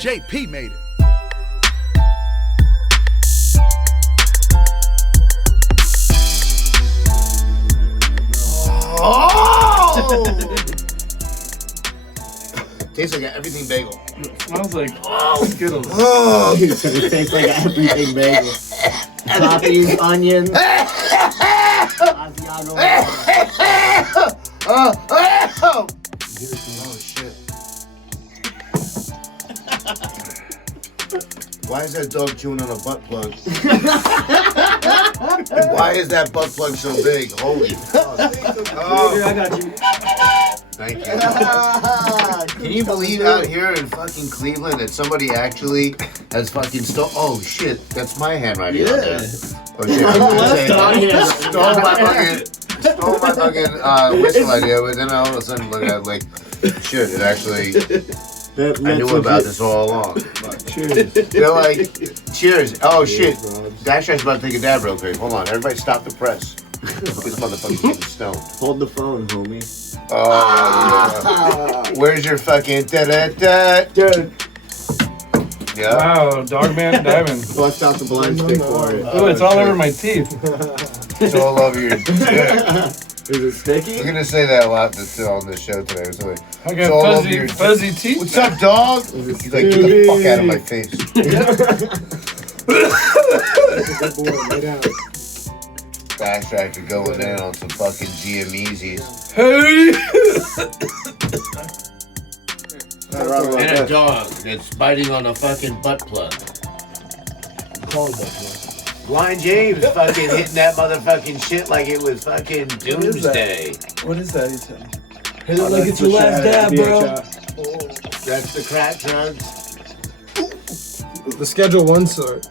JP made it. Oh! Tastes like an everything bagel. Smells like Skittles. Oh! It tastes like everything bagel. Coffees, onions. Asiago. Oh shit. Why is that dog chewing on a butt plug? And why is that butt plug so big? Holy fuck. Oh. I got you. Thank you. Can you believe out here in fucking Cleveland that somebody actually has fucking oh shit, that's my handwriting on there. Oh shit, I was gonna say, stole my fucking whistle idea, but then all of a sudden look at it like, shit, it actually, I knew about this all along. Cheers. They're like, cheers. Oh shit, Daxtractor's about to take a dab real quick. Hold on, everybody stop the press. This motherfucker's getting stoned. Hold the phone, homie. Oh, where's your fucking da-da-da? Dude. Yeah. Wow, Dogman Diamond. Bust out the blind stick for it. Oh, it's all over my teeth. It's all over your dick. Is it sticky? We're gonna say that a lot on this show today. So like, I it's all got over your fuzzy teeth. What's up, dog? He's like, get the fuck out of my face. Daxtractor going in on some fucking GMEZs. Hey! And a dog that's biting on a fucking butt plug. Blind James fucking hitting that motherfucking shit like it was fucking doomsday. What is that? He said. Hit it like it's your last dab, bro. That's the crack drugs. The Schedule 1 sort.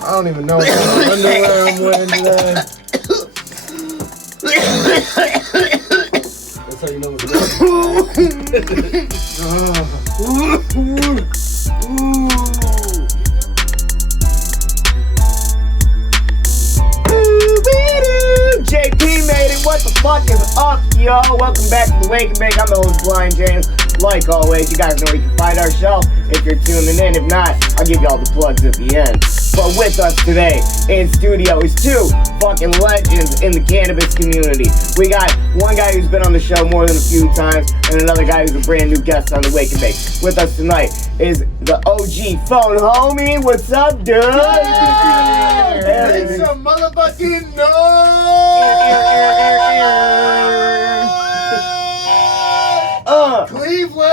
I don't even know what underwear I'm wearing today. That's how you know what's JP made it. What the fuck is up, yo? Welcome back to the Wake and Bake. I'm the host, Blind James. Like always, you guys know where you can find our show if you're tuning in. If not, I'll give you all the plugs at the end. But with us today in studio is two fucking legends in the cannabis community. We got one guy who's been on the show more than a few times, and another guy who's a brand new guest on the Wake and Bake. With us tonight is the OG phone homie. What's up, dude? Make some motherfucking noise! Cleveland!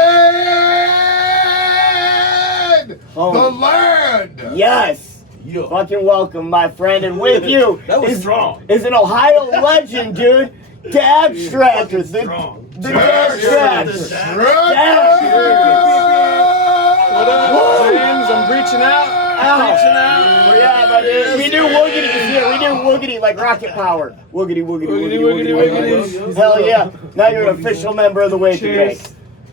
Oh. The land! Yes! Yo. Fucking welcome, my friend. And with you That was strong. is an Ohio legend, dude. Daxtractor. The Daxtractor. What up, James? I'm reaching out. Yeah, buddy. We do woogity here. We do woogity like rocket power. Woogity, woogity, woogity, woogity, woogity. Hell yeah. Now you're an official member of the Wake and Bake.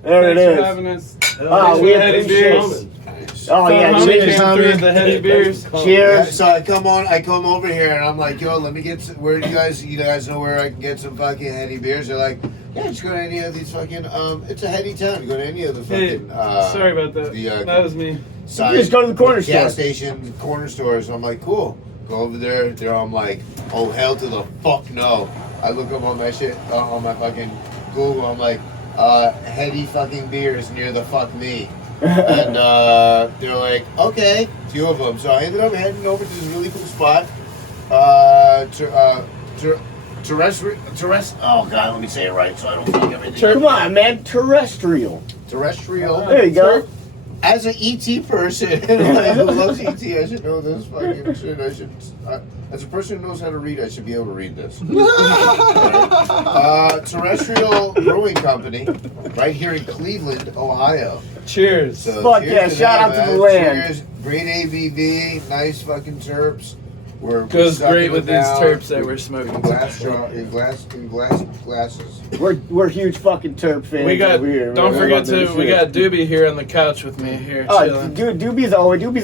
There it Thanks for is. having us. Oh, we Heady appreciate beers. it. Oh, yeah. Cheers. Cheers. Came through the heady beers. Yeah, Cheers. so I come over here and I'm like, yo, let me get some, where do you guys know where I can get some fucking heady beers? They're like, yeah, just go to any of these fucking, it's a heady town. Go to any of the fucking, Sorry about that. That was me. Side, Just go to the corner store. gas station, corner stores. I'm like, cool. Go over there. I'm like, oh, hell to the fuck no. I look up on my shit, on my fucking Google. I'm like, heady fucking beers near the fuck me. And they're like, okay, two of them. So I ended up heading over to this really cool spot. Oh god, let me say it right so I don't fuck everything. Come on, man. Terrestrial. Terrestrial. There you go. As an ET person who loves ET, I should know this fucking shit. As a person who knows how to read, I should be able to read this. Terrestrial Brewing Company, right here in Cleveland, Ohio. Cheers. So Fuck cheers yeah, to shout them, out to man. the land. Cheers. Great ABV, nice fucking terps. Goes sucking great with it these down terps that we're smoking. in glasses. We're huge fucking Terp fans We got. over here. Don't man. forget Love this to. We shit. got Doobie here on the couch with me here chilling. Dude, Doobie's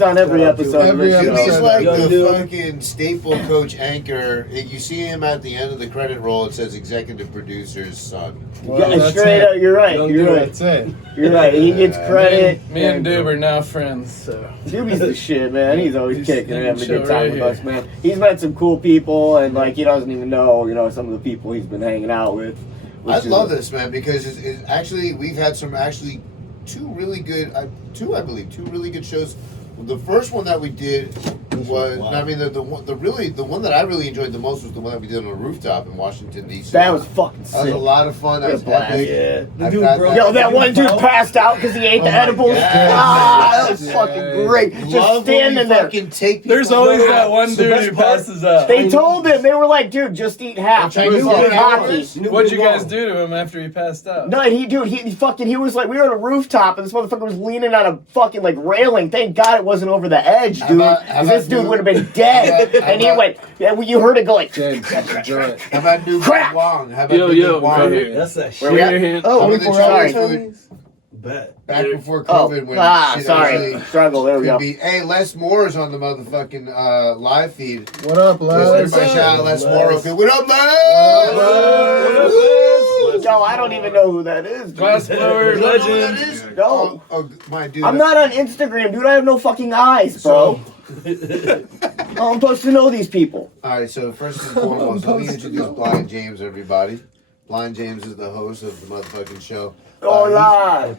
on every episode. Every of this episode. show. He's like Young the dude. fucking staple coach anchor. You see him at the end of the credit roll. It says executive producer's son. Well, Yeah, that's straight it. up, you're right. Young You're dude, right. That's it. You're right. He gets credit. Me and Doob are now friends. So Doobie's the shit, man. He's always kicking and having a good Show time right with here. us, man. He's met some cool people, and like he doesn't even know, some of the people he's been hanging out with. I love this, man, because it's actually we've had some two really good shows. The first one that we did was, I mean, the one that I really enjoyed the most was the one that we did on a rooftop in Washington D.C. That was fucking sick. That was a lot of fun. That was epic. Yeah. I've dude got broke- Yo, that one dude passed out because he ate the edibles. God. That was Yes. fucking great. Just Love when we standing there. fucking take people there's always out. that one The dude best who part- passes out. They told him, they were like, dude, just eat half. Trying He to was figure out hockey. this. What'd you guys do to him after he passed out? No, he was like, we were on a rooftop and this motherfucker was leaning on a fucking like railing. Thank God it wasn't over the edge, dude. How 'Cause about this dude you- would have been dead. how And he about- went, yeah, well, you heard it go like, James, enjoy it. How about New Crap. Wong? How about Yo, New yo, Wong? right here. That's that where we shit. at? Oh, I'm in the Chinese sorry. food Bet. back before Oh, COVID when shit sorry. actually Struggle, there we could go. be. Hey, Les Moore's on the motherfucking live feed. What up, Just Les? everybody shout out Les Moore. Okay, what up, Les? No, I don't even know who that is. Dude. Glass blower You don't know who that legend. is? No. Oh, my dude. I'm not on Instagram, dude. I have no fucking eyes, bro. I'm supposed to know these people. All right, so first and foremost, let me introduce Blind James, everybody. Blind James is the host of the motherfucking show. Hola.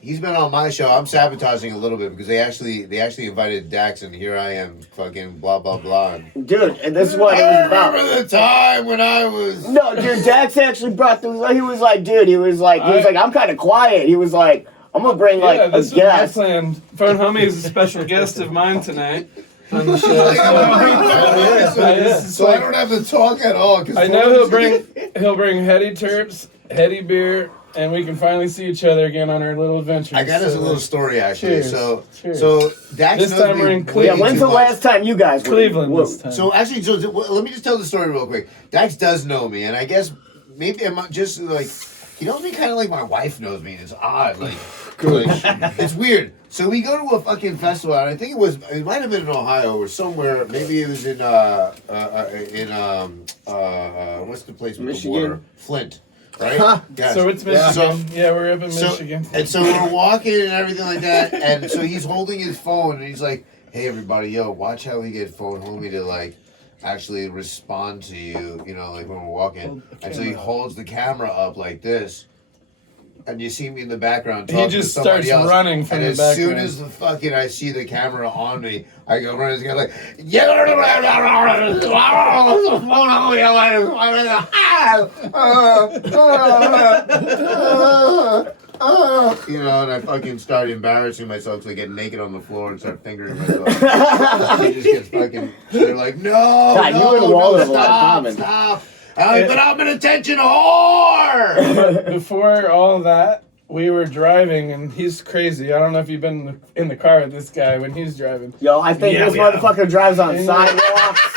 He's been on my show. I'm sabotaging a little bit because they actually invited Dax, and here I am, fucking blah blah blah. Dude, and this is what it I was about. remember the time when I was. No, dude, Dax actually brought the. He was like, I'm kind of quiet. He was like, I'm gonna bring like Yeah, a this was my guest. plan. Phone Homie is a special guest of mine tonight on the show. So I don't have to talk at all. I know he'll bring heady terps, heady beer, and we can finally see each other again on our little adventure. I got us a little story actually. Cheers. So Cheers. so Dax This knows time me we're in way Cleveland. Yeah, when's too the much. last time you guys were? Cleveland Whoa. this time. So actually, let me just tell the story real quick. Dax does know me, and I guess maybe I'm just like he knows me kind of like my wife knows me. It's odd, like it's weird. So we go to a fucking festival, and I think it might have been in Ohio or somewhere. Maybe it was in what's the place with Michigan? the water? Flint, right? Yes. So it's Michigan. So- Yeah, we're up in So, Michigan. and so we're walking and everything like that, and so he's holding his phone and he's like, "Hey everybody, yo, watch how we get phone homie to like actually respond to you, like when we're walking." And so he holds the camera up like this, and you see me in the background He talking just to somebody starts else. running from and the as background. soon as the fucking I see the camera on me, I go running. It's like, yeah. And I fucking start embarrassing myself, so I get naked on the floor and start fingering myself. He just gets fucking. They're like, no, God, you and Walter have a lot in common. stop. I'm like, but I'm an attention whore. But before all that, we were driving, and he's crazy. I don't know if you've been in the car with this guy when he's driving. Yo, I think this motherfucker drives on And- sidewalks.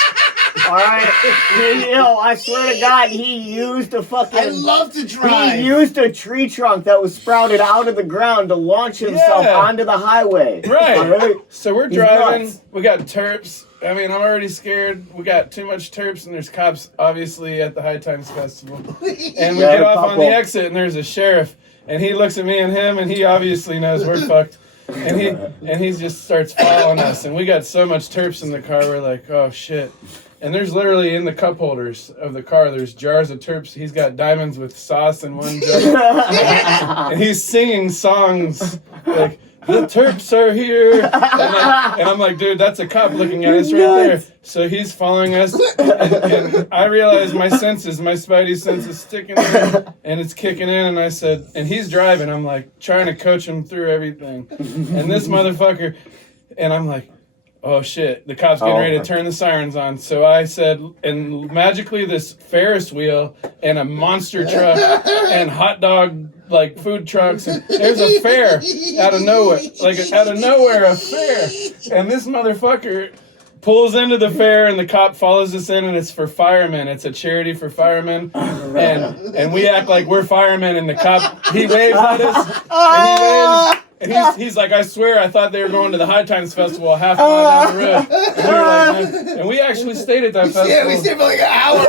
All right, I swear to God, he used a fucking. I love to drive. He used a tree trunk that was sprouted out of the ground to launch himself Yeah. onto the highway. Right. All right? So we're He's driving. nuts. We got terps. I mean, I'm already scared. We got too much terps, and there's cops, obviously, at the High Times Festival. And we Yeah, get a off on couple. the exit, and there's a sheriff. And he looks at me and him, and he obviously knows we're fucked. And he just starts following us. And we got so much terps in the car, we're like, oh, shit. And there's literally in the cup holders of the car, there's jars of terps. He's got diamonds with sauce in one jar. And he's singing songs like, the terps are here. And I'm like, dude, that's a cop looking at us right there. So he's following us. And I realize my spidey sense is sticking in and it's kicking in. And I said, and he's driving. I'm like trying to coach him through everything. And this motherfucker, and I'm like, oh shit, the cop's getting ready to turn the sirens on. So I said, and magically this Ferris wheel and a monster truck and hot dog like food trucks, and there's a fair out of nowhere, a fair. And this motherfucker pulls into the fair, and the cop follows us in, and it's for firemen. It's a charity for firemen, and we act like we're firemen, and the cop, he waves at us, and he waves, and he's like, I swear, I thought they were going to the High Times Festival a half mile down the road. And we were like, and we actually stayed at that festival. Yeah, we stayed for like an hour.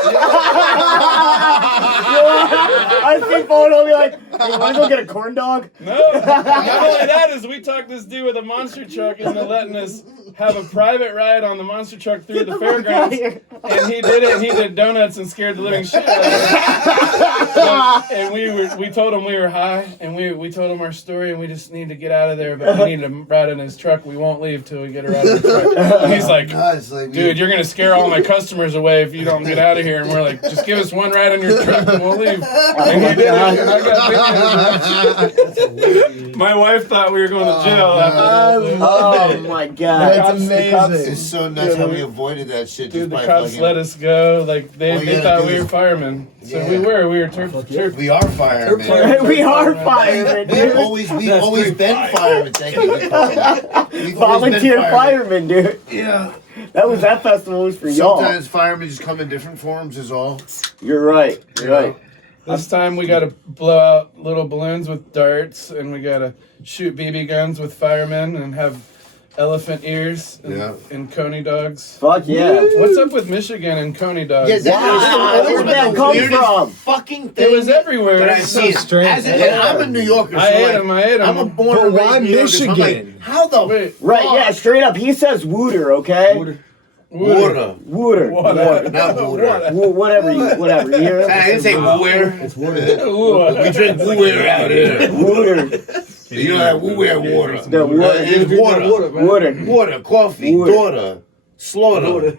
I think Bowen will be like, hey, you want to go get a corn dog? No, not only that is we talked this dude with a monster truck into letting us have a private ride on the monster truck through the fairgrounds, and he did it. He did donuts and scared the living shit out of us. And we told him we were high, and we told him our story, and we just need to get out of there, but we need to ride in his truck. We won't leave till we get her out of the truck. And he's like, dude, you're gonna scare all my customers away if you don't get out of here. And we're like, just give us one ride in your truck and we'll leave. And he did it. And I got videos. My wife thought we were going to jail after that. Oh my god. That's amazing. It's so nuts how we avoided that shit. Dude, just the by cops fucking- let us go. Like they thought we were firemen. So Yeah. we were turf. We are firemen. We are firemen, We've dude. always been firemen. Thank you. We've always been Volunteer firemen, dude. Yeah. That festival was for y'all. Sometimes firemen just come in different forms, is all. You're right. You're right. This time we got to blow out little balloons with darts, and we got to shoot BB guns with firemen, and have elephant ears and coney dogs. Fuck yeah. What's up with Michigan and coney dogs? Yeah, Where'd that come from? Fucking thing. It was everywhere. But I It's see it. strange. And I'm a New Yorker. I so ate like, them. I ate them. I'm a born and But why raised New Yorker, so I'm Michigan? like, how the Wait. Right, yeah, straight up. He says wooter, okay? Water. Wooter. Not water. Whatever you hear? I didn't say wooer. It's water. We drink wooer out here. Wooter. You know that wooer water. The water. It's water. Wooter. Water, coffee, Water. daughter, slaughter.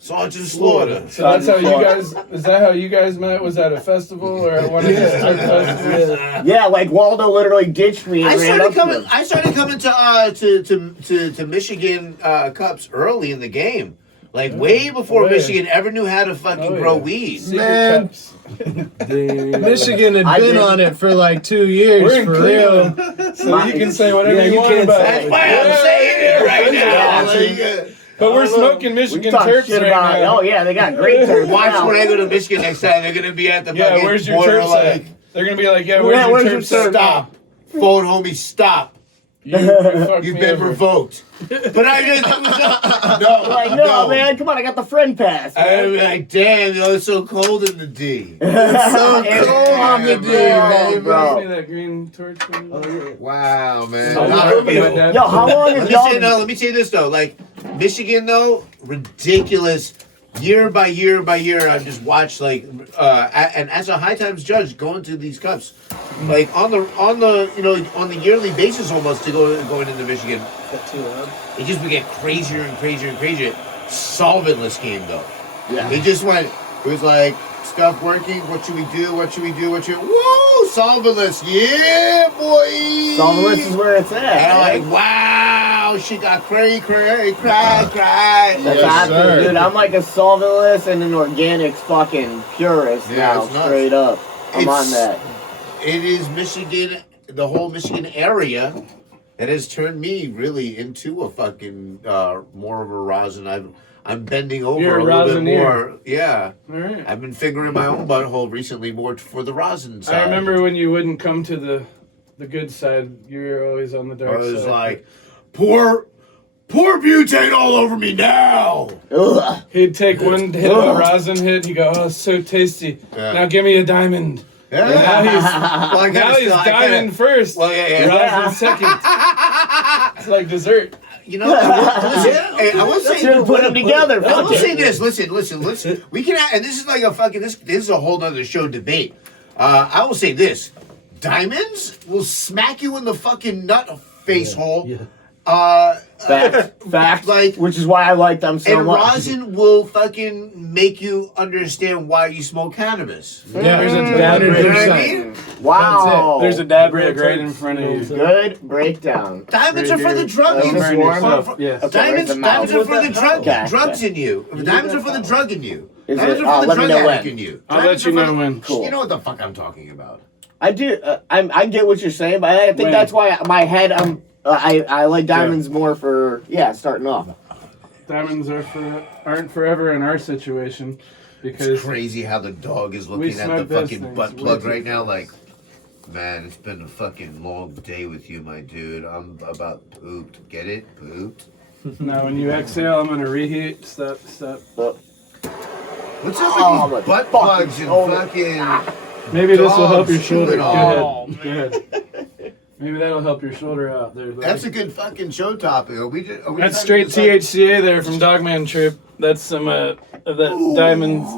Sergeant Slaughter. So that's how you guys. Is that how you guys met? Was at a festival or at one of these turf festivals? Yeah, like Waldo literally ditched me and ran up to him. I started coming to Michigan Cups early in the game, like way before yeah. Michigan ever knew how to fucking grow weed. Secret Man. cups. Michigan had I been did. on it for like 2 years. We're in for real. Cleveland, so you can say whatever you want can about say it. That's why I'm saying it right now. Yeah. Like, But we're smoking We Michigan talk terps shit right about, now. oh yeah, they got great turf. watch now. when I go to Michigan next time. They're gonna be at the Yeah, fucking where's your border, terps like, at? They're gonna be like, yeah, Yeah, where's your where's terps your at? stop. Phone homie, stop. You fucked You've me been over. revoked. But I just no, Like, no, man, come on, I got the friend pass. I'm like, damn, yo, it's so cold in the D. It's so It's cold on the cold, D, bro. baby. Bro. See that green torch? Wow, man. Oh, Not- my dad- Yo, how long Let is me say y'all? let me say this though. Like Michigan though, ridiculous. Year by year by year, I've just watched like, and as a High Times judge, going to these cups, like on the on the yearly basis almost to going into Michigan. It just would get crazier and crazier and crazier. Solventless game though. Yeah. It just went. It was like stuff working. What should we do? What should we do? What should? Whoa! Solventless. Yeah, boy. Solventless is where it's at. And I'm man. like, wow, she got cray. That's Yes, happening, sir. dude. I'm like a solventless and an organics fucking purist Yeah, now, it's nuts. straight up. I'm on It's- that. It is Michigan, the whole Michigan area, that has turned me really into a fucking more of a rosin. I'm bending over You're a a little bit rosineer. more. Yeah, All right. I've been fingering my own butthole recently more for the rosin side. I remember when you wouldn't come to the good side. You were always on the I dark side. was like, pour butane all over me now. Ugh. He'd take one hit of a rosin hit. He'd go, "Oh, it's so tasty. Yeah. Now give me a diamond." Yeah. Now he's Well, I now gotta he's still- I gotta- diamond first. Well, yeah. Rosin second. It's like dessert. You know, I will say, Should put them together. I will Fuck say it. this. Listen. We can, and this is like a fucking. This is a whole nother show debate. I will say this: diamonds will smack you in the fucking nut face hole. Fact. Like- Which is why I like them so And much. rosin will fucking make you understand why you smoke cannabis. Yeah, There's a You know what I 100%. mean? Wow. There's a dab rig right in front of you. good breakdown. Diamonds are for the drug Is this use. warm? Yeah. Okay, Diamonds, where's the mouth? diamonds are for the drug, Okay. drugs in you. Diamonds are for the drug in you. Is Diamonds it? are for the Let me drug know addict when. in you. I'll let Diamonds you are for know the- when. Cool. You know what the fuck I'm talking about. I do. I get what you're saying, but I think When? that's why my head. I like diamonds more for starting off. diamonds aren't forever in our situation because It's crazy how the dog is looking at the smoke those fucking things butt way plug too right now. fast. Like, man, it's been a fucking long day with you, my dude. I'm about pooped. Get it? Pooped. Now when you exhale, I'm gonna reheat. Step. What's up Oh, with these my butt fucking plugs and shoulder. fucking? Maybe this will help your Dogs shoulder. chewing Go on. ahead. Maybe that'll help your shoulder out there. buddy. That's a good fucking show topic. Are we That's talking straight just like- THCA there from Dogman Troop. That's some of that diamonds.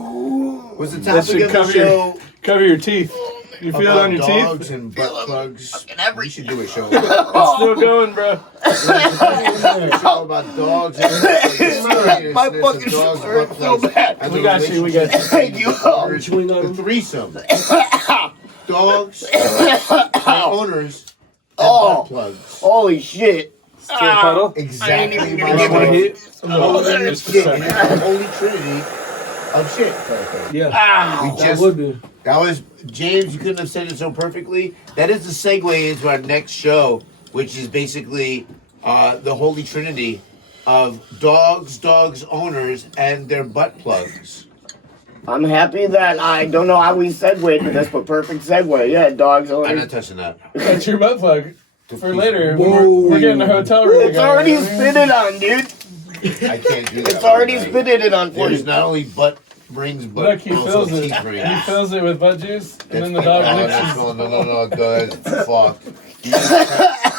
Was the That topic should of the cover show Cover your teeth. You feel it about on your dogs teeth? and butt plugs? We should do a show. It's still going, bro. A show about dogs and My fucking dogs, shoulder butt hurts so plugs, bad. and We the got you, we got you. Thank you. The threesome. Dogs, and owners, and Oh. butt plugs. Holy shit. Still puddle? Exactly. I ain't even my gonna give Wanna point. heat? Oh, Shit, Just a it's second. the holy trinity of shit. Yeah. We That just would be. That was James. You couldn't have said it so perfectly. That is the segue into our next show, which is basically the holy trinity of dogs owners, and their butt plugs. I'm happy that I don't know how we segued to this, but perfect segue. Yeah, dogs I'm owners. not touching that. That's your butt plug for later. Whoa. We're getting a hotel room. It's already spitted on, dude. I can't do that. It's already right now. spitted it on for There's you. not only butt rings, but Look, he also fills it. teeth He rings. fills it with butt juice, and That's then the dog no, licks that's his. no, go ahead. Fuck.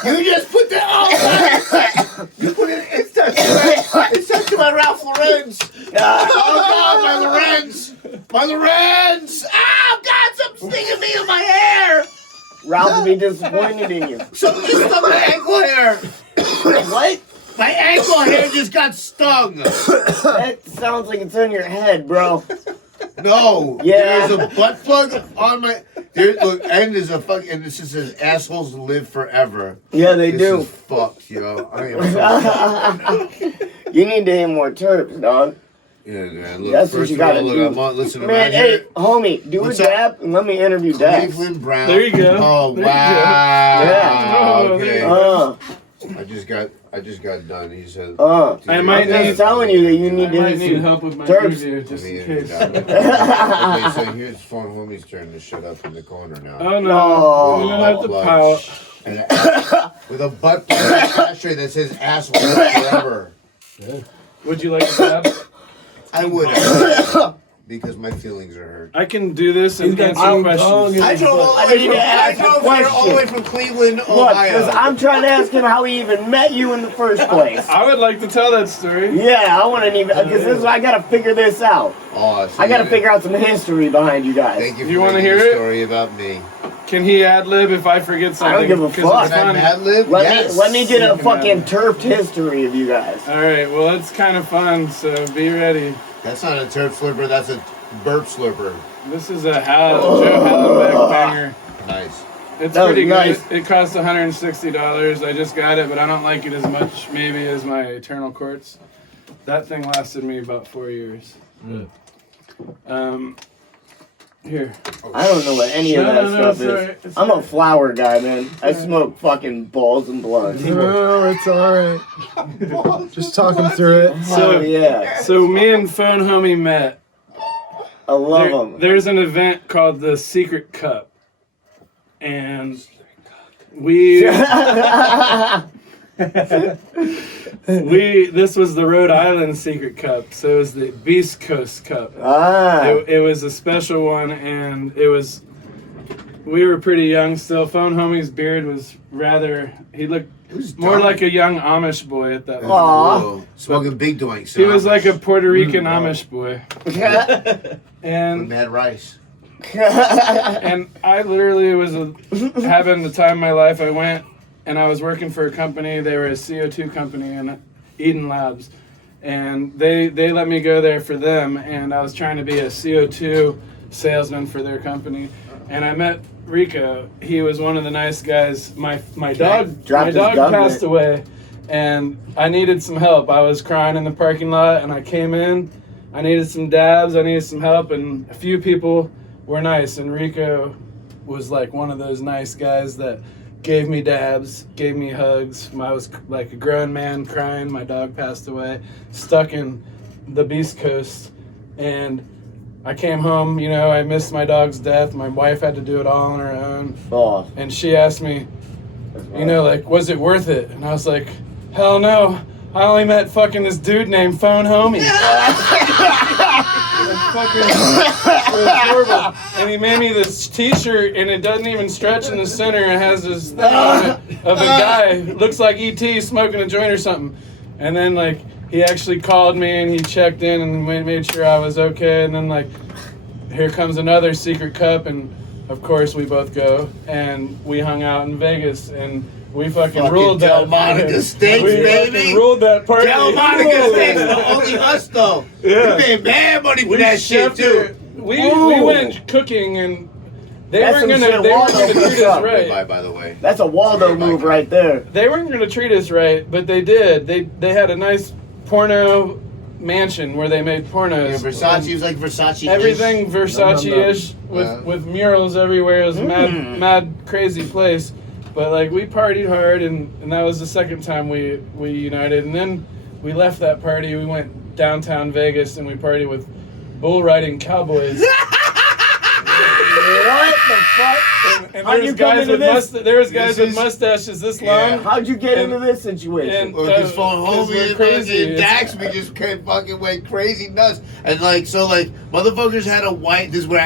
You just put that. You put it. It's stuck to my Ralph Lauren's. Oh God, my Lorenz. My Lorenz. Oh God, something's stinging me in my hair. Ralph will be disappointed in you. Something just stung my ankle hair. What? My ankle hair just got stung. That sounds like it's in your head, bro. No. Yeah. There's a butt plug on my. Look, and there's a fuck, and this just says assholes live forever. Yeah, they This do. is fucked, yo. I am so You need to hit more terps, dog. Yeah, man. Look, That's what first you of all, gotta look, do. I'm on, listen, Man, around hey, here, homie, do What's a dab and let me interview Dax. Cleveland Brown. There you go. Oh, There you go. wow. Yeah. Oh, Okay. there you go. I just got done. He said. I might I'm just need- telling you that you I need to might hit need some help with my terps. interview, just in case. Okay, so here's Phone Homie's turn to shut up in the corner now. Oh no! No. We don't have to pout. And with a butt plug ashtray that says asshole forever. Would you like to dab? I would have. Because my feelings are hurt. I can do this and He's got answer some questions. dong in I his drove all butt. the way need from, to ask a all the way question. from Cleveland, Look, Ohio. because I'm trying to ask him how he even met you in the first place. I would like to tell that story. Yeah, I want to even, because I got to figure this out. Oh, so I got to you- figure out some history behind you guys. Thank you for You wanna making hear a it? story about me. Can he ad lib if I forget something? I don't give a 'Cause fuck. it's Can I fun. Mad Lib? Let Yes. me get a You can fucking have turfed history of you guys. All right. Well, it's kind of fun, so be ready. That's not a turf slurper, that's a burp slurper. This is a Joe Hallenbeck banger. Nice. It's That was pretty nice. good. It costs $160. I just got it, but I don't like it as much maybe as my Eternal Quartz. That thing lasted me about 4 years. Here. I don't know what any of No, that no, stuff it's is. alright, it's I'm a alright. flower guy, man. I smoke fucking balls and blunts. No, it's alright. Just talking through it. Oh, yeah. So me and Phone Homie met. I love them. There's an event called the Secret Cup, and we this was the Rhode Island Secret Cup, so it was the Beast Coast Cup. It was a special one, and we were pretty young still. Phone Homie's beard was he looked more like a young Amish boy at that point. Aw. Whoa. Smoking big doinks. He was like a Puerto Rican Amish boy. With And mad rice. and I literally was having the time of my life. I went and I was working for a company. They were a CO2 company in Eden Labs. And they let me go there for them. And I was trying to be a CO2 salesman for their company. And I met Rico. He was one of the nice guys. My dog Dropped his gun, passed man. away. And I needed some help. I was crying in the parking lot and I came in. I needed some dabs. I needed some help. And a few people were nice, and Rico was like one of those nice guys that gave me dabs, gave me hugs. I was like a grown man crying. My dog passed away, stuck in the Beast Coast. And I came home, you know, I missed my dog's death. My wife had to do it all on her own. Oh. And she asked me, you know, like, was it worth it? And I was like, hell no. I only met fucking this dude named Phone Homie. It was horrible. And he made me this t-shirt, and it doesn't even stretch in the center. It has this thing on it of a guy, looks like E.T. smoking a joint or something. And then, like, he actually called me, and he checked in and made sure I was okay. And then, like, here comes another secret cup, and of course we both go, and we hung out in Vegas, and we fucking ruled that. Delmonico Steaks, we baby. fucking ruled that party. Delmonico Steaks, the only us though. Yeah. We paid mad money for that shit too. We went cooking, and they That's weren't some gonna shit treat us right. Bye, by the way. That's a Waldo move right there. They weren't gonna treat us right, but they did. They had a nice porno mansion where they made pornos. Yeah, Versace was like Versace. Everything Versace-ish Yeah. with murals everywhere. It was a mad, crazy place. But like we partied hard, and that was the second time we united. And then we left that party. We went downtown Vegas, and we partied with bull riding cowboys. What the fuck? And How'd there you was come guys into with this? there was guys with mustaches this long. How'd you get And- into this situation? and- Or this phone Because homie we're and crazy. fucking Dax, we just fucking went crazy nuts. And like, so like, motherfuckers had a white, this is where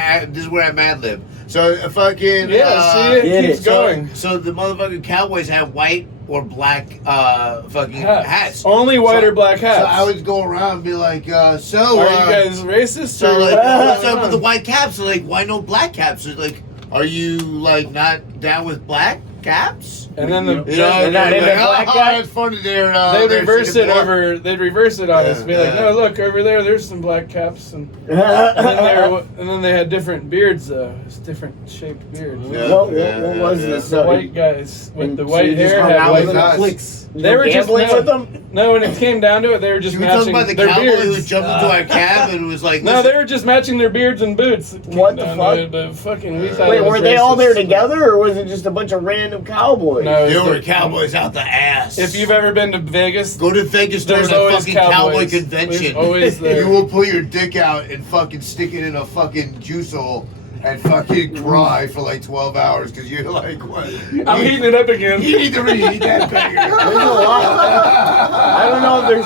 I mad lib. So fucking, Yeah, see, it Get keeps it. going. So the motherfucking Cowboys had white or black fucking hats. Only white So- or black hats. So I would go around and be like, Are you guys racist? So or like, what's what's going up with on? the white caps? So like, why no black caps? So like, are you like not down with black caps? And then the You know, They're not like, into black oh, caps? it's funny. They'd they'd reverse it over. They'd reverse it on us. Be like, Yeah. no, look over there. There's some black caps, and then they had different beards though. It's different shaped beards. Yeah. What was this? The white guys with the So white you just hair hung had out white with them? clicks. You They were just gambling with them? No, when it came down to it, they were just You were talking matching about the their cowboy who beards. jumped into our cab and was like, No, listen, they were just matching their beards and boots. It came What the down fuck? to it, but fucking, we thought Wait, it was were they all there racist. together, or was it just a bunch of random cowboys? No, there it's were the- cowboys out the ass. If you've ever been to Vegas, Go to Vegas during There's a always fucking cowboys. cowboy convention. There's always there. You will pull your dick out and fucking stick it in a fucking juice hole and fucking cry for like 12 hours because you're like, what? I'm heating it up again. You need to reheat that There's banger. a lot. I don't know if there's.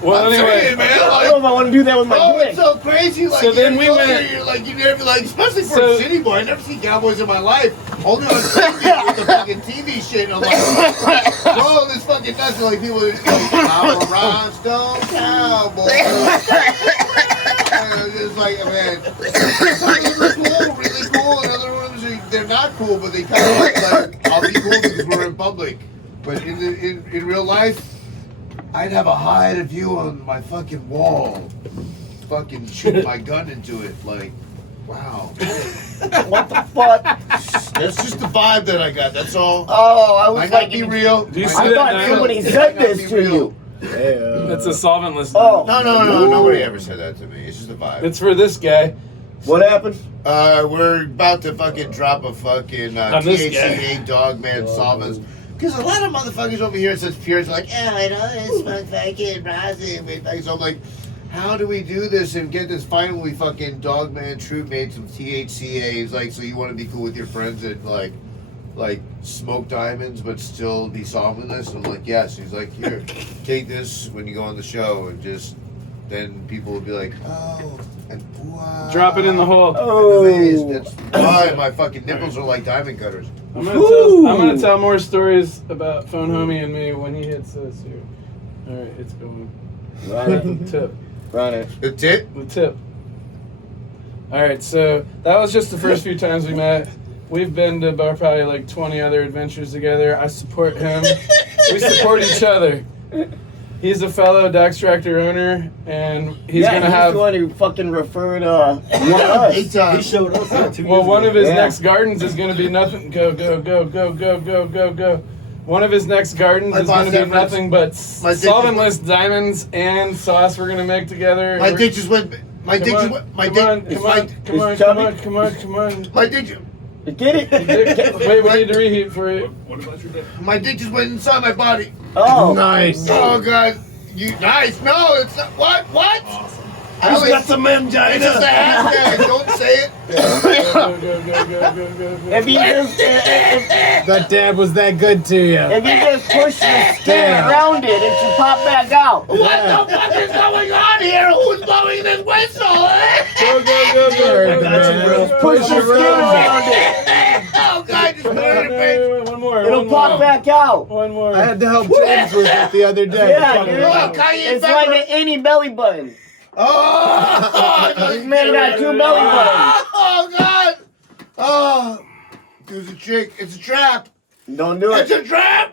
Well, I'm anyway, saying, man, I don't know like, if I want to do that with my oh, dick. it's so crazy. Like, So then you we go went- there, you're like, you never like, especially for So- a city boy. I never seen cowboys in my life. Only on TV with the fucking TV shit. And I'm like, bro, this fucking nuts. And like people are just like, I'm a rhinestone cowboy. And it's like, man, some of them are cool, really cool, and other ones they're not cool, but they kind of like, I'll be cool because we're in public. But in real life, I'd have a hide of you on my fucking wall, fucking shoot my gun into it, like, wow. What the fuck? That's just the vibe that I got. That's all. Oh, I was Might like, not be real. Do you Might see I not that thought now? be somebody real. said Might not this be to real. you. it's a solventless. Oh. No. Nobody ever said that to me. It's just a vibe. It's for this guy. What happened? We're about to fucking drop a fucking On this THCA Dogman solvents. Because a lot of motherfuckers over here, such purists, are like, yeah, I know it's fucking rosin. So I'm like, how do we do this and get this finally fucking Dogman Troop made some THCA? He's like, so you want to be cool with your friends and like smoke diamonds but still be solventless? I'm like, yes. He's like, here, take this when you go on the show and just, then people will be like, oh, and wow. Drop it in the hole. Oh. That's why my fucking nipples are like diamond cutters. I'm gonna tell more stories about Phone Homie and me when he hits us here. All right, it's going. Run The tip. Run it. The tip? The tip. All right, so that was just the first few times we met. We've been to about probably like 20 other adventures together. I support him. We support each other. He's a fellow Daxtractor owner, and he's gonna have. the one who fucking referred us. Big time. He showed us that 2 years Well, one of his Yeah. next gardens is gonna be nothing. Go. One of his next gardens My is boss gonna be efforts. nothing but My dick- solventless diamonds and sauce we're gonna make together. My We're- dick just went. My dick just went. My dick. Come on. My Come on. chubby. Come on. My dick. Get it? Wait, we need to reheat for you. What about your dick? My dick just went inside my body. Oh. Nice. Oh god. You nice. No, it's not. What? Awesome. Alex, Got some it's just a mangina. hashtag. Don't say it. Go. If you just That dab was that good to you. if you just push the skin around it, it should pop back out. What the fuck is going on here? Who's blowing this whistle? Go. Push the skin around it. Oh god, just put it in your face. One more. It'll pop back out. One more. I had to help James with it the other day. Yeah, dude. Oh, cayenne It's pepper. like any belly button. Oh, This man got 2 belly buttons. Oh god. Oh, there's a trick. It's a trap. Don't do It's it. a trap.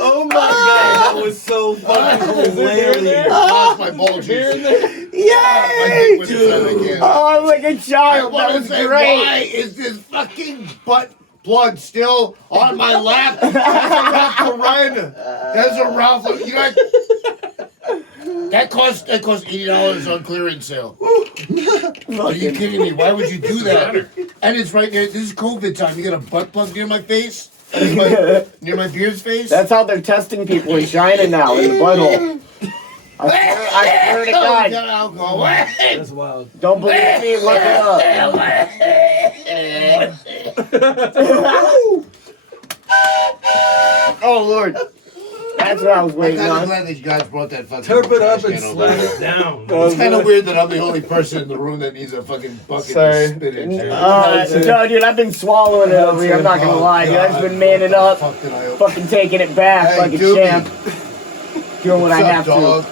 Oh my god, that was so fucking hilarious. Oh, my ball Beer in juice. there? My Yay! dick went inside my can. Oh, I'm like a I child. want That to was say, great. why is this fucking butt plug still on my lap? That's a Ralph Lauren. That's a Ralph. You got that cost $80 on clearance sale. Are you kidding me? Why would you do that? And it's right there. This is COVID time. You got a butt plug near my face, near my beard's face. That's how they're testing people in China now, in the butthole. I swear to Oh, God. got alcohol. That's wild. Don't believe me? Look it up. Oh, Lord. That's what I was I'm waiting kind of on. glad that you guys brought that fucking. Turp it up trash and can over slide there. it down. It's kind of weird that I'm the only person in the room that needs a fucking bucket Sorry. of spinach. No, dude, I've been swallowing it over here. I'm not gonna lie, dude. I've just been manning up, Fuck did I open? fucking taking it back Hey, like a Doobie. champ. Doing what I What's have up, dog? to.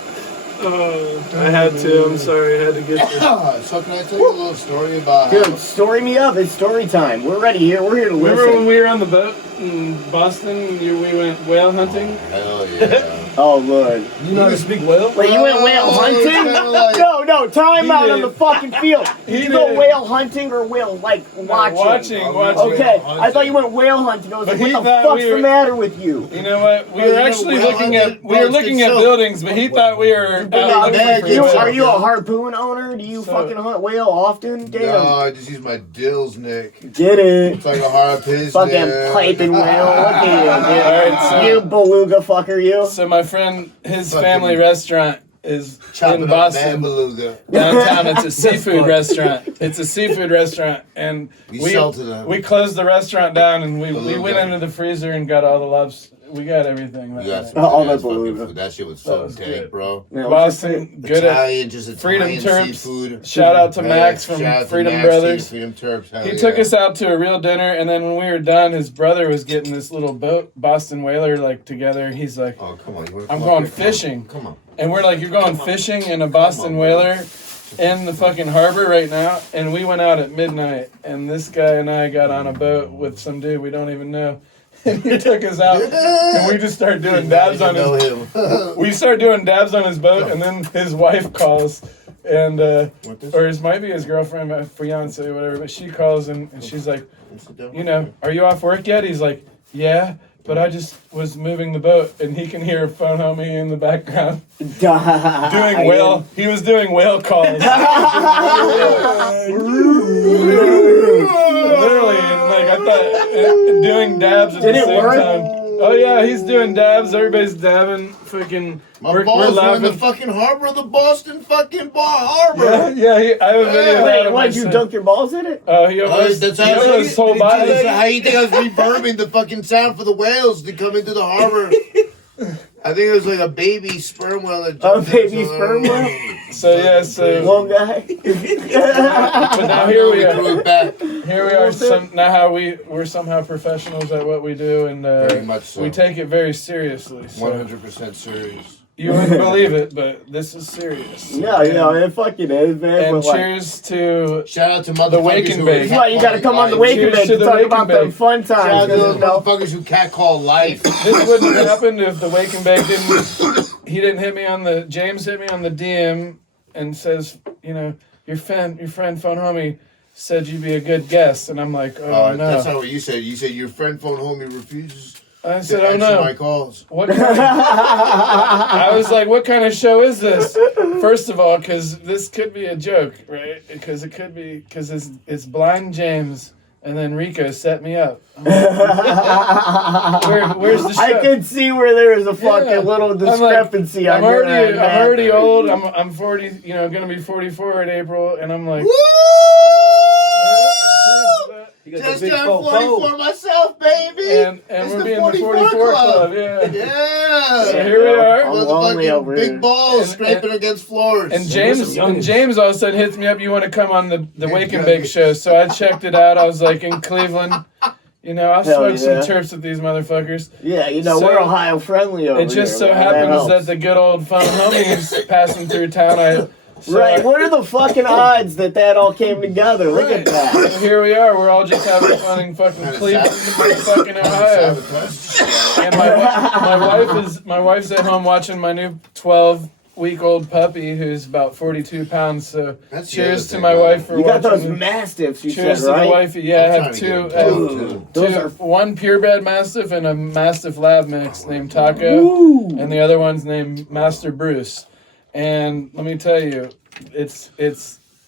I had to. I'm sorry. I had to get this. So can I tell you a little story about how Dude, story me up. It's story time. We're ready here. We're here to Remember when listen. we were on the boat in Boston? We went whale hunting. hell yeah. Oh, Lord. You know how to speak whale? Wait, you went whale Oh, it's hunting? kinda like- No, time out on did. the fucking field. He Did you go did. whale hunting or whale, like, watching? Watching. Okay, I thought you went whale hunting. I was But like, he what the thought fuck's we the were- matter with you? You know what? We Bro, were you know actually whale looking hunting? at Bro, it's looking good at stuff. buildings, but he thought we were out looking for you- whales. Are you a harpoon owner? Do you So- fucking hunt whale often? Damn. No, I just use my dills, Nick. Get it. It's like a harpoon. Fucking piping whale. Look at you, dude. Alright, so- You beluga fucker, you. So my friend, his Fucking family restaurant is Chopping in up Boston. beluga. Downtown, it's a seafood restaurant. It's a seafood restaurant, and We sell to them. we closed the restaurant down, and we Beluga. went into the freezer and got all the lobster. We got everything. That You got night. some all good that ass fucking beluga. food. That shit was That so was tank, good. bro. Yeah, Boston, good at Italian, just Freedom Italian Terps. seafood. Shout out to Yeah, Max from shout out to Freedom Max, Brothers. Freedom Terps. Hell He yeah. took us out to a real dinner, and then when we were done, his brother was getting this little boat, Boston whaler, like together. He's like, Oh, come on. You wanna I'm come going up here? Come on. fishing. Come on. and we're like, you're going fishing in a Boston on, whaler in the fucking harbor right now, and we went out at midnight, and this guy and I got on a boat with some dude we don't even know. And he took us out, and we just started doing dabs on know his. him. We started doing dabs on his boat, and then his wife calls, and Want this? or it might be his girlfriend, fiance, whatever. But she calls and she's like, you know, are you off work yet? He's like, yeah, but I just was moving the boat, and he can hear a phone homie in the background doing whale. He was doing whale calls. Literally, like I thought, doing dabs at Did the it same work? time. Oh yeah, he's doing dabs. Everybody's dabbing. Fucking, My we're balls were in the laughing. fucking harbor of the Boston fucking harbor. Yeah, I have a video. of that Wait, on what? my You site. dunk your balls in it? Oh, he Oh, almost, that's he how almost his whole body. That's how you think I was reverbing the fucking sound for the whales to come into the harbor. I think it was like a baby sperm whale that A jumped in, baby so- sperm whale? So yeah, so One guy? but now here we threw are. it back. Here we are. Now how we're somehow professionals at what we do, and Very much so. we take it very seriously. So 100% serious. you wouldn't believe it, but this is serious. Yeah, it fucking is, man. And but like, cheers to Shout out to The motherfuckers Wake and who Bake. that's why you gotta come on the Wake and Cheers Bake to to the talk Wake about and them Bake. fun Shout out times. to those You know? motherfuckers who catcall life. this wouldn't have happened if the Wake and Bake didn't. He didn't hit me on the. James hit me on the DM and says, you know, your friend phone homie said you'd be a good guest, and I'm like, oh no. That's not what you said. You said your friend phone home, he refuses. I said, To oh answer no. my calls. What kind of, I was like, what kind of show is this? First of all, because this could be a joke, right? Because it could be, because it's Blind James and then Rico set me up. Where's the show? I could see where there was a fucking Yeah. little I'm like, discrepancy. I'm already old. I'm 40, gonna be 44 in April, and I'm like, Woo! You got Just the big turned fofo. 44 myself, baby. and It's we're the being the 44 club, yeah. Yeah. So here we are. I'm lonely over Motherfucking here. big balls And- scraping against floors. And we're James, some youngins. all of a sudden hits me up. You want to come on the Wake and Bake show? So I checked it out. I was like in Cleveland. I'll Hell smoke some yeah. terps with these motherfuckers. Yeah, So, we're Ohio friendly over It just so here. man. happens helps. that the good old fun homies passing through town. Right, what are the fucking odds that all came together? Look at that. And here we are. We're all just having fun in fucking Cleveland, fucking Ohio. And my wife's at home watching my new 12-week-old puppy who's about 42 pounds. So That's the cheers other to thing, my man. wife for You got those watching. mastiffs, you Cheers said, to right? the wifey. Yeah, I I'm have trying to two. get them too. Those are One purebred mastiff and a mastiff lab mix named Taco, Ooh. and the other one's named Master Bruce. And let me tell you, it's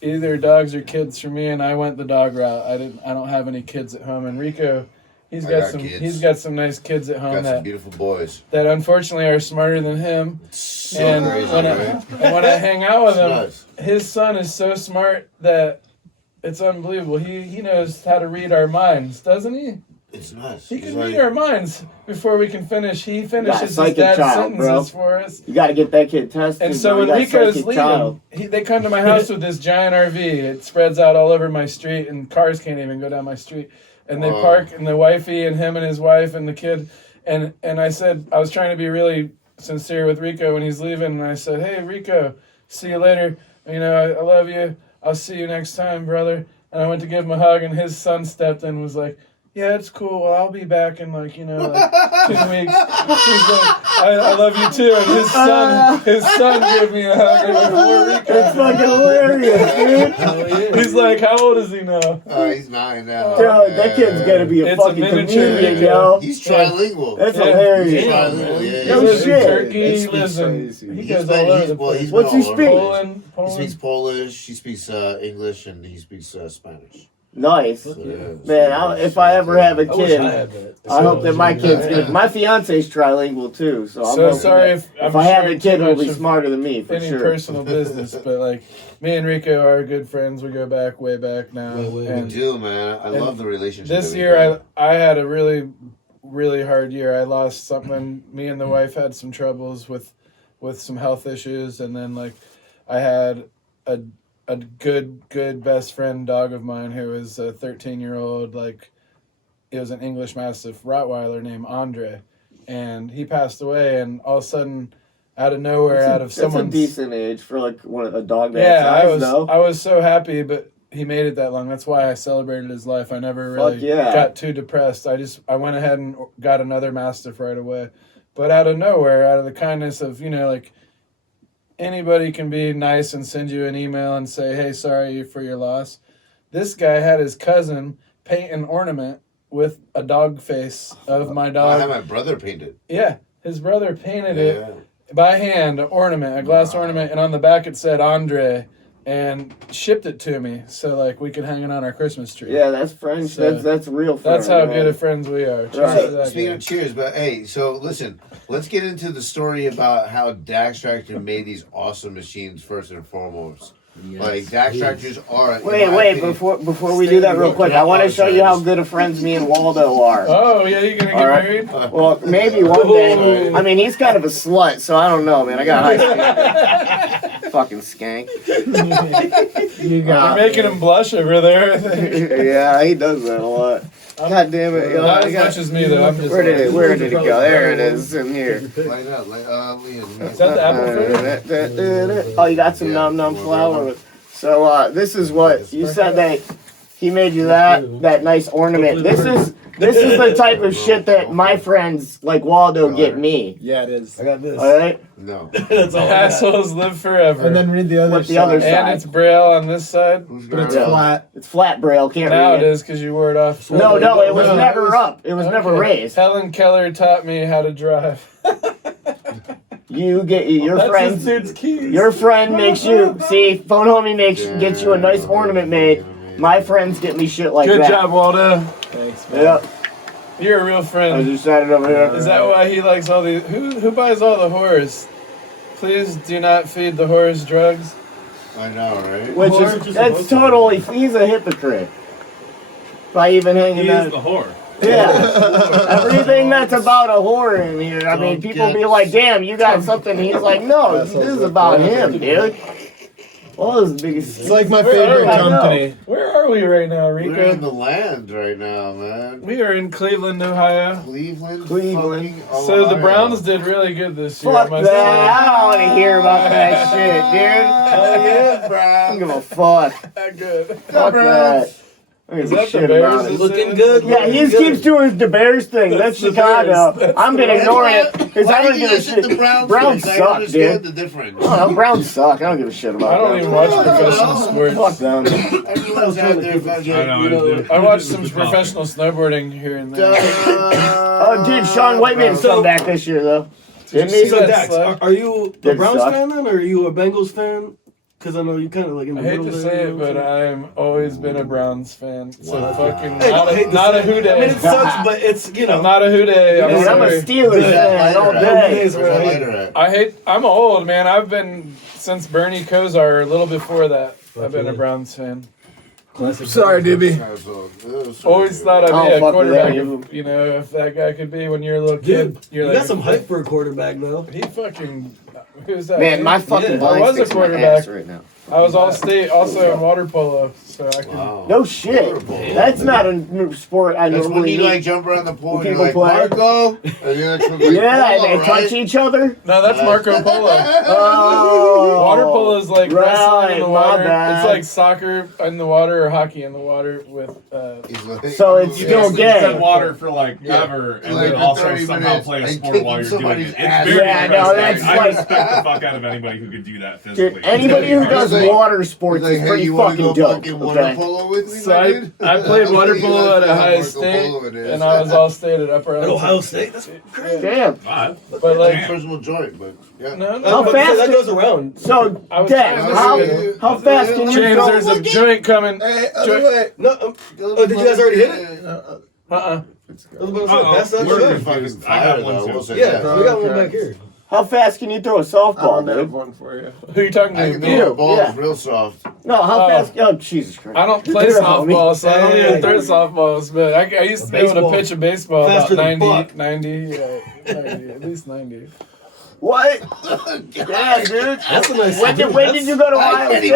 either dogs or kids for me, and I went the dog route. I don't have any kids at home. And Rico, I got kids. he's got some nice kids at home Got some that beautiful boys. unfortunately are smarter than him. So And crazy, when right? when I hang out with him, Nuts. his son is so smart that it's unbelievable. He knows how to read our minds, doesn't he? It's nuts. He He's can like- read our minds before we can finish. He finishes his psychic dad's child, sentences bro. for us. You got to get that kid tested. And so bro. when You got Rico's psychic leaving, child. they come to my house with this giant RV. It spreads out all over my street, and cars can't even go down my street. And they Wow. park, and the wifey and him and his wife and the kid. And I said, I was trying to be really sincere with Rico when he's leaving, and I said, hey, Rico, see you later. I love you. I'll see you next time, brother. And I went to give him a hug, and his son stepped in and was like, yeah, it's cool. Well, I'll be back in like 2 weeks. He's like, I love you too. And his son gave me a hug before Rico. That's fucking hilarious, dude. He's like, how old is he now? Oh, he's 9 now. Dude, that kid's got to be a It's a fucking miniature comedian, Rico. yo. He's trilingual. That's Yeah. hilarious. He's trilingual, yeah. He No lives shit. in Turkey. He Speaks lives in. crazy. He He's goes been- all over he's- the well, place. he's What's been he all over speak? the place. Poland. He speaks Polish, he speaks English, and he speaks Spanish. Nice. So, yeah, Man, if I ever have a I wish kid, I had that. I hope that my kid's Yeah. good. My fiance's trilingual too, so I'm So hoping sorry that if I have sharing a kid, too will much be of smarter than me for any sure. personal business, but like me and Rico are good friends. We go back way back now. Way We And do, man. I and love the relationship. this that we year have. I had a really hard year. I lost something. Me and the wife had some troubles with some health issues, and then like I had a good best friend dog of mine who was a 13-year-old, like it was an English Mastiff Rottweiler named Andre, and he passed away, and all of a sudden out of nowhere, out of That's a someone's decent age for like a dog that yeah, size, though. I was so happy, but he made it that long. That's why I celebrated his life. I never really yeah. got too depressed. I went ahead and got another Mastiff right away. But out of nowhere, out of the kindness of, like anybody can be nice and send you an email and say, hey, sorry for your loss. This guy had his cousin paint an ornament with a dog face of my I dog. had my brother paint it. Yeah, his brother painted Yeah. it by hand, an ornament, a glass ornament, and on the back it said Andre, and shipped it to me so like we could hang it on our Christmas tree. Yeah, that's French. So, that's real French. That's how man. good of friends we are. Cheers Right. to that Speaking guy. of cheers, but hey, so listen, let's get into the story about how Daxtractor made these awesome machines first and foremost. Like Daxtractors are. in my Wait, opinion, before we do that real quick, I want to show you how good of friends me and Waldo are. Oh yeah, you gonna get All right. married? Well, maybe one day. I mean, he's kind of a slut, so I don't know, man. I got high standards. Fucking skank. You You're got making him blush over there. I think. Yeah, he does that a lot. God damn it. Yo, Not I as got- much as me though. I'm just. Where did it go? There it is, in here. Light up, Liam. Is that the apple fruit? Oh, you got some Yeah, num well, flour. So this is what you said that He made you that nice ornament. This is the type of shit that my friends like Waldo get me. Yeah, it is. I got this. All right. No. That's all. Assholes live forever. And then read the other What's the side. other side? And it's Braille on this side. But it's Yeah. flat. It's flat braille. Can't Now read it it. is because you wore it off. No, it was No, never up. It was never Okay. raised. Helen Keller taught me how to drive. You get your That's friend. this dude's keys. Your friend makes you see. Phone homie gets you a nice ornament made. My friends get me shit like Good that. job, Waldo. Thanks, man. Yep. You're a real I friend. just had it over here. Is that why he likes all these? Who buys all the whores? Please do not feed the whores drugs. I know, right? Which Whore is is just that's supposed to be. totally. He's a hypocrite. By even hanging He out. is the whore. Yeah. Everything that's about a whore in here. I mean, people be like, "Damn, you got something." He's like, "No, this is about him, dude." Well, this is the biggest. It's like my Where favorite are we? company. Where are we right now, We're in Rico? the land right now, man. We are in Cleveland, Ohio. Cleveland. Cleveland. fucking So the Ohio. Browns did really good this year. I Fuck must that! say. I don't want to hear about that shit, dude. Hell yeah, I bro. don't give a fuck. Good. Fuck that. I don't Is give a that the shit Bears? about it. Looking good. Yeah, he just keeps doing the Bears thing. That's the Chicago. Bears. I'm been ignoring it because Why I do don't you give a guys shit shit. the Browns? Browns I suck, understand dude. the difference. Oh, Browns suck. I don't give a shit about I don't them. even watch professional sports. Fuck them. Everyone's out there fucking. I know, you know, I do. I watch some professional snowboarding here and there. Oh, dude, Sean White made some back this year, though. Didn't he? see So that Dax, slug? are you a Did Browns suck. fan then, or are you a Bengals fan? Because I know you kind of like in the I hate middle to there, say you it, know what but I'm I've always been a Browns fan. So Wow. fucking saying? not I hate a, to not a say it. who I mean, it day. sucks, but it's, you know. I'm not a who day. I'm Dude, I'm a sorry. Steelers fan all day. Where's that lighter at? I'm old, man. I've been since Bernie Kosar, a little before that. I've been a Browns fan. Sorry, Doobie. Always thought I'd Oh, be a fuck quarterback. with If, you know, if that guy could be when you're a little kid, Dude, you're you like, got some hype for a quarterback, though. He fucking. Who's that? Man, dude? my fucking Yeah, I blind was a sticks in my quarterback. ass right now. I was all state, also in water polo, so I can. Wow. No shit. That's not a sport I That's when normally you meet. like jump around the pool and you're People like, play. Marco? And you're like, Yeah, and they right? touch each other. No, that's Marco Polo. Oh. Water polo is like wrestling in the Right, my water. bad. It's like soccer in the water or hockey in the water with. He's like, So it's yeah. still Tread gay. water for like Yeah. ever, and Like then for also 30 somehow minutes play a and sport kicking while you're doing somebody's it. It's ass. very Yeah, no, impressive. that's I like- respect the fuck out of anybody who could do that Dude, physically. anybody who does He's like- water sports He's like, is hey, pretty you want to fucking go dope. fucking water Okay. polo with me, So my I dude? played water polo at Ohio Marco State, Polo it is. and I was all state at Upper At Arlington. Ohio State? That's crazy. Damn. But like, Personal joint, but yeah. no, How no. fast- That goes around. So, I was Dad, trying to how say- fast can you James, go? there's a joint coming. Hey, Joint- other way. No, oh, did you guys already hit it? Uh-uh. I was about to say, Uh-oh. pass that We're shit. good. Fucking I have fire, one though, too. we'll say Yeah, that. we got one back here. How fast can you throw a softball, dude? one for you. Who you talking I to? can Me? throw the ball Yeah. real soft. No, how Oh. fast? Oh, Jesus Christ. I don't play Dude, homie. softball, so I don't Hey. even throw softballs. But I used to be able to Baseball. pitch a baseball Faster about than 90, fuck. 90, 90, at least 90. What? Yeah, dude. That's a nice When did you go to Ohio State?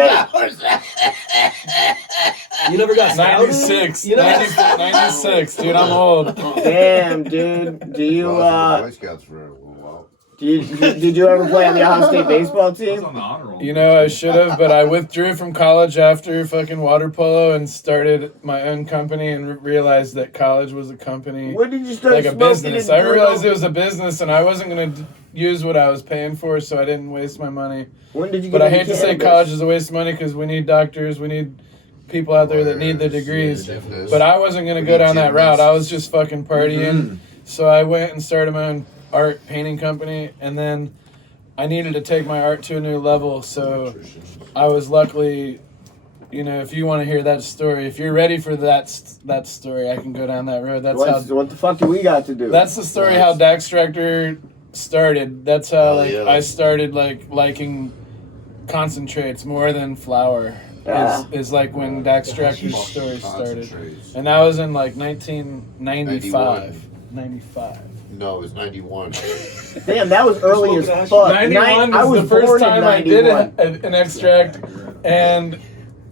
You never got scouted? 96, You know? 96, dude, I'm old. Damn, dude. Do you, Boy Scouts for a little while. did you ever play on the Ohio State baseball I was team? on the honor roll. You know, I should have, but I withdrew from college after fucking water polo and started my own company and realized that college was a company, When did you start like a smoking business. and I realized drinking? it was a business and I wasn't going to use what I was paying for, so I didn't waste my money. When did you But get I into hate to say cannabis? college is a waste of money because we need doctors, we need people out there that need the degrees. But I wasn't going to go down that route. I was just fucking partying. So I went and started my own art painting company, and then I needed to take my art to a new level. So I was luckily, you know, if you want to hear that story, if you're ready for that story, I can go down that road. What the fuck do we got to do? That's the story how Daxtractor started. That's how I started liking concentrates more than flour. Is like when Daxtractor's story started. And that was in like 1995. 95. No, it was 91. Damn, that was early as fuck. 91 I was was the first born in time I did 91. an extract, and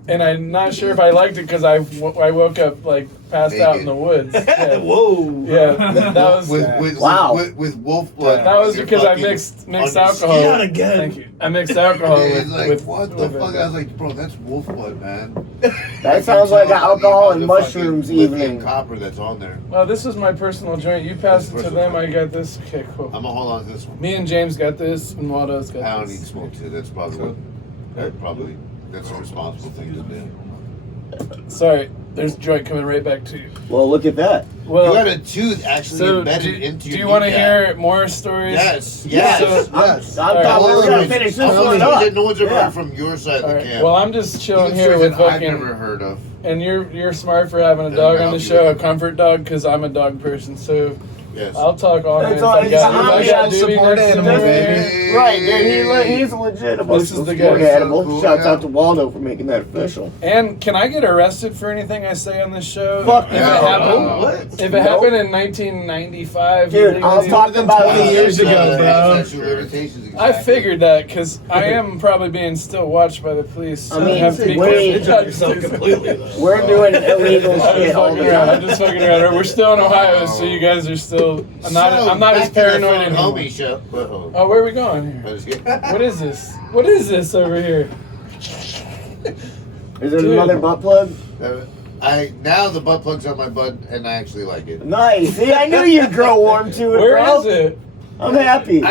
And I'm not sure if I liked it because I woke up like passed out in the woods. Yeah. Whoa. Yeah, that was Wow. with wolf blood. that was because I Fucking mixed on your alcohol. skin. Not again. Thank you. I mixed alcohol It's with, like, with what the with fuck? it. I was like, bro, that's wolf blood, man. That sounds like an alcohol and The mushrooms fucking lithium evening. copper that's on there. Well, this is my personal joint. You passed it to them. I got this. Okay, cool. I'm gonna hold on to this one. Me and James got this, and Waldo's got I don't this. need smoke too. That's probably that's a responsible thing to do. Sorry, there's joint coming right back to you. Well, look at that. Well, You got a tooth actually so embedded into do your you want to kneecap. hear more stories? Yes, So- yes. I thought we were going to finish this one up. No one's ever Yeah. heard from your side All of the right. camp. Well, I'm just chilling Even here stories with that I've fucking. never heard of. And you're smart for having a Yeah, dog I'll on the be show, a with you. comfort dog, because I'm a dog person. So Yes. I'll talk all night. That's if all- I it's got- an if I option. got Doobie Support next to animal, me. baby. Right, dude, he's a legit This is the guy. support animal. Cool, Shouts yeah. out to Waldo for making that official. And can I get arrested for anything I say on this show? Fuck if it no. happened, What? if it Nope. happened in 1995, Dude, I was talking about Wow. 20 years ago, bro. Statute of limitations, I exactly. figured that because I am probably being still watched by the police. So I mean, have to be wait. careful. yourself completely, though. We're doing illegal I'm shit just all fucking the around. I'm time. just fucking around. We're still in Ohio, so you guys are still. I'm not as back to the paranoid phone anymore. homie show. Uh-oh. Oh, where are we going I here? just get- What is this? What is this over here? Is there Dude. another butt plug? Now the butt plug's on my butt, and I actually like it. Nice. See, I knew you'd grow warm to it, Where bro. is it? I'm happy.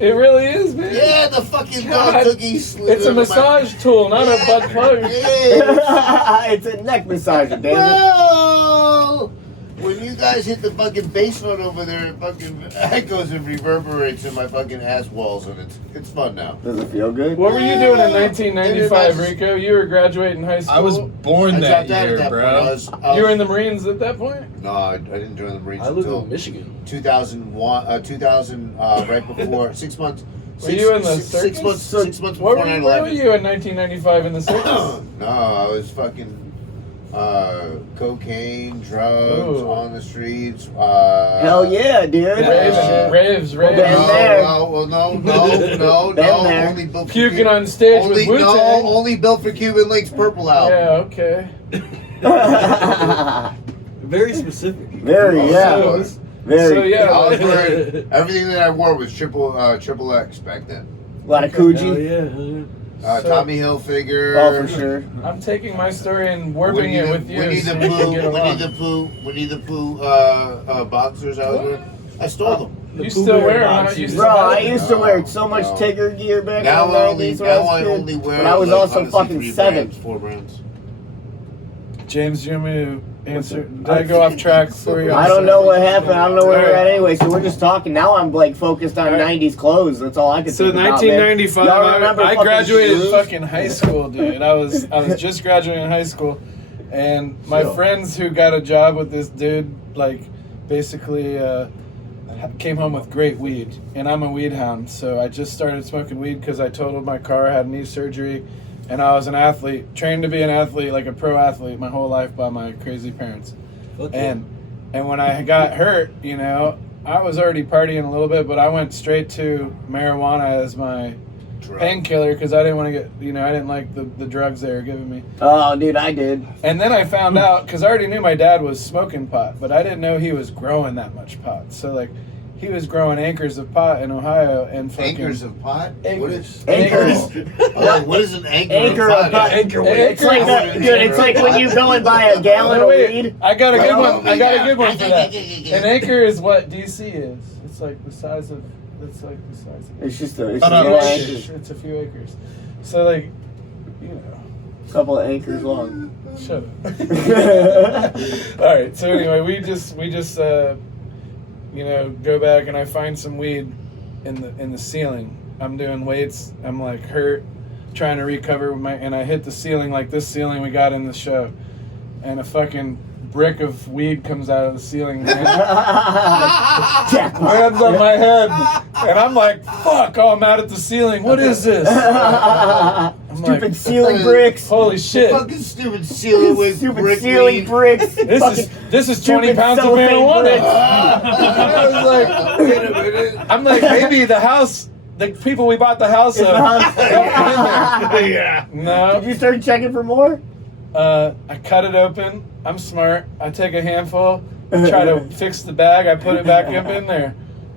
It really is, man. Yeah, the fucking God. dog cookie slid It's a under my- massage tool, not a butt plug. Yeah. It's a neck massager, damn it. Well, when you guys hit the fucking bass note over there, it fucking echoes and reverberates in my fucking ass walls, and it's fun now. Does it feel good? What were you doing in 1995, Rico? You were graduating high school. I was born I that dropped out year, at that bro. point. I was, You were in the Marines at that point? No, I didn't join the Marines I live until in Michigan. 2001, 2000, right before 6 months. Were you in the six circus? months? 6 months Where before were 9/11. you in 1995 in the circus? No, I was fucking cocaine, drugs Ooh. on the streets. Hell yeah, dude. Raves. Been there. No. Been there. Only built for Puking Cuban- on stage only, with Wu-Tang. only built for Cuban Links Purple album. Yeah, okay. Very specific. Very, yeah. So- Very. So, yeah. I was wearing everything that I wore was triple X back then. A lot of Hell Coogee. yeah, hell yeah. So- Tommy Hilfiger. Oh, for sure. I'm taking my story and warping Winnie it the, with you Winnie so the we can Pooh, get along. Winnie the Pooh boxers I was wearing. I stole them. You The still Pooh Bear wear them? box, You you still Bro, have I them? used to wear so much No. Tigger gear back Now in the I 90s only, when I now was I a kid. only wear. But I was like, also honestly, fucking 3 7. brands, 4 brands. James, do you want me to answer? Did I go off track for you? I don't know what happened. I don't know where we're Alright. at anyway. So we're just talking. Now I'm like focused on Alright. 90s clothes. That's all I could So think about, man. 1995, Y'all remember I fucking graduated shoes? fucking high school, dude. I was just graduating high school, and my Chill. friends who got a job with this dude, like, basically came home with great weed, and I'm a weed hound, so I just started smoking weed because I totaled my car, had knee surgery, and I was an athlete, trained to be an athlete, like a pro athlete, my whole life by my crazy parents. Fuck yeah. And when I got hurt, you know, I was already partying a little bit, but I went straight to marijuana as my painkiller because I didn't want to get, you know, I didn't like the drugs they were giving me. Oh, dude, I did. And then I found out, because I already knew my dad was smoking pot, but I didn't know he was growing that much pot. So, like, he was growing acres of pot in Ohio and fucking... Acres of pot? Acres. What is? Acres. Oh, what is an anchor? Anchor of of pot. Anchor weight. It's like that, dude. It's like when you go and buy a gallon No, of wait, weed. I got a good Oh, one. I got a good one for that. yeah. An acre is what DC is. It's like the size of... It's like the size of... It's just a, Shut up. few Shh. acres, It's a few acres. So, like, you know... couple of acres long. Shut up. All right. So anyway, we just you know, go back and I find some weed in the ceiling. I'm doing weights. I'm like hurt, trying to recover with my, and I hit the ceiling like this ceiling we got in the show, and a fucking brick of weed comes out of the ceiling. Man. Lands on my head, and I'm like, "Fuck!" Oh, I'm out at the ceiling. What is this? I'm Stupid like, ceiling bricks. holy shit! Fucking stupid ceiling with Stupid brick ceiling weed. bricks. This is 20 stupid pounds of cellophane marijuana. bricks. I was like, Wait a minute. I'm like, maybe the house The people we bought the house of. Yeah. No. Did you start checking for more? I cut it open. I'm smart. I take a handful, try to fix the bag. I put it back up in there.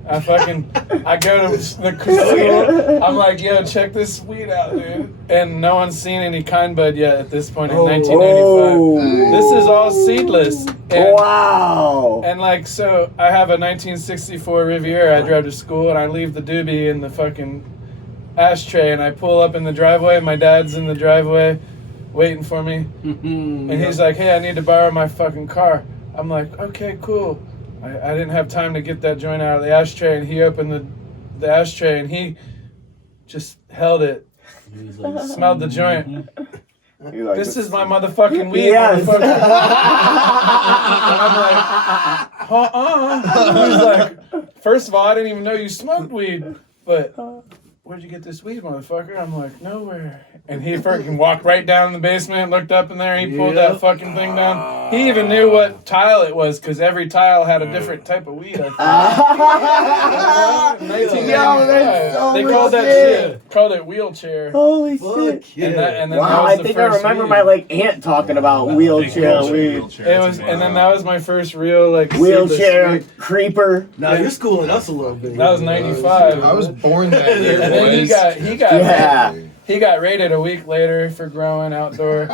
I go to the school. I'm like, yo, check this weed out, dude. And no one's seen any kind bud yet at this point in 1995. This is all seedless. And, Wow. And like, so I have a 1964 Riviera. I drove to school and I leave the doobie in the fucking ashtray and I pull up in the driveway and my dad's in the driveway waiting for me. And he's like, hey, I need to borrow my fucking car. I'm like, okay, cool. I didn't have time to get that joint out of the ashtray, and he opened the ashtray, and he just held it, smelled the joint. Like, this is my motherfucking weed, yes. motherfucker. And I'm like, He's like, first of all, I didn't even know you smoked weed, but where'd you get this weed, motherfucker? I'm like, nowhere. And he fucking walked right down in the basement, looked up in there, he pulled that fucking thing down. He even knew what tile it was, because every tile had a different type of weed, I think. 1995. Yo, that's so they called that shit, called it wheelchair. Holy shit. And then Wow, that was I the think I first remember weed. my like aunt talking about wheelchair weed. It was, and then that was my first real like Wheelchair seedless weed. creeper. Now you're schooling us a little bit. That was 95. I was born that year, And then boys. he got raided a week later for growing outdoor.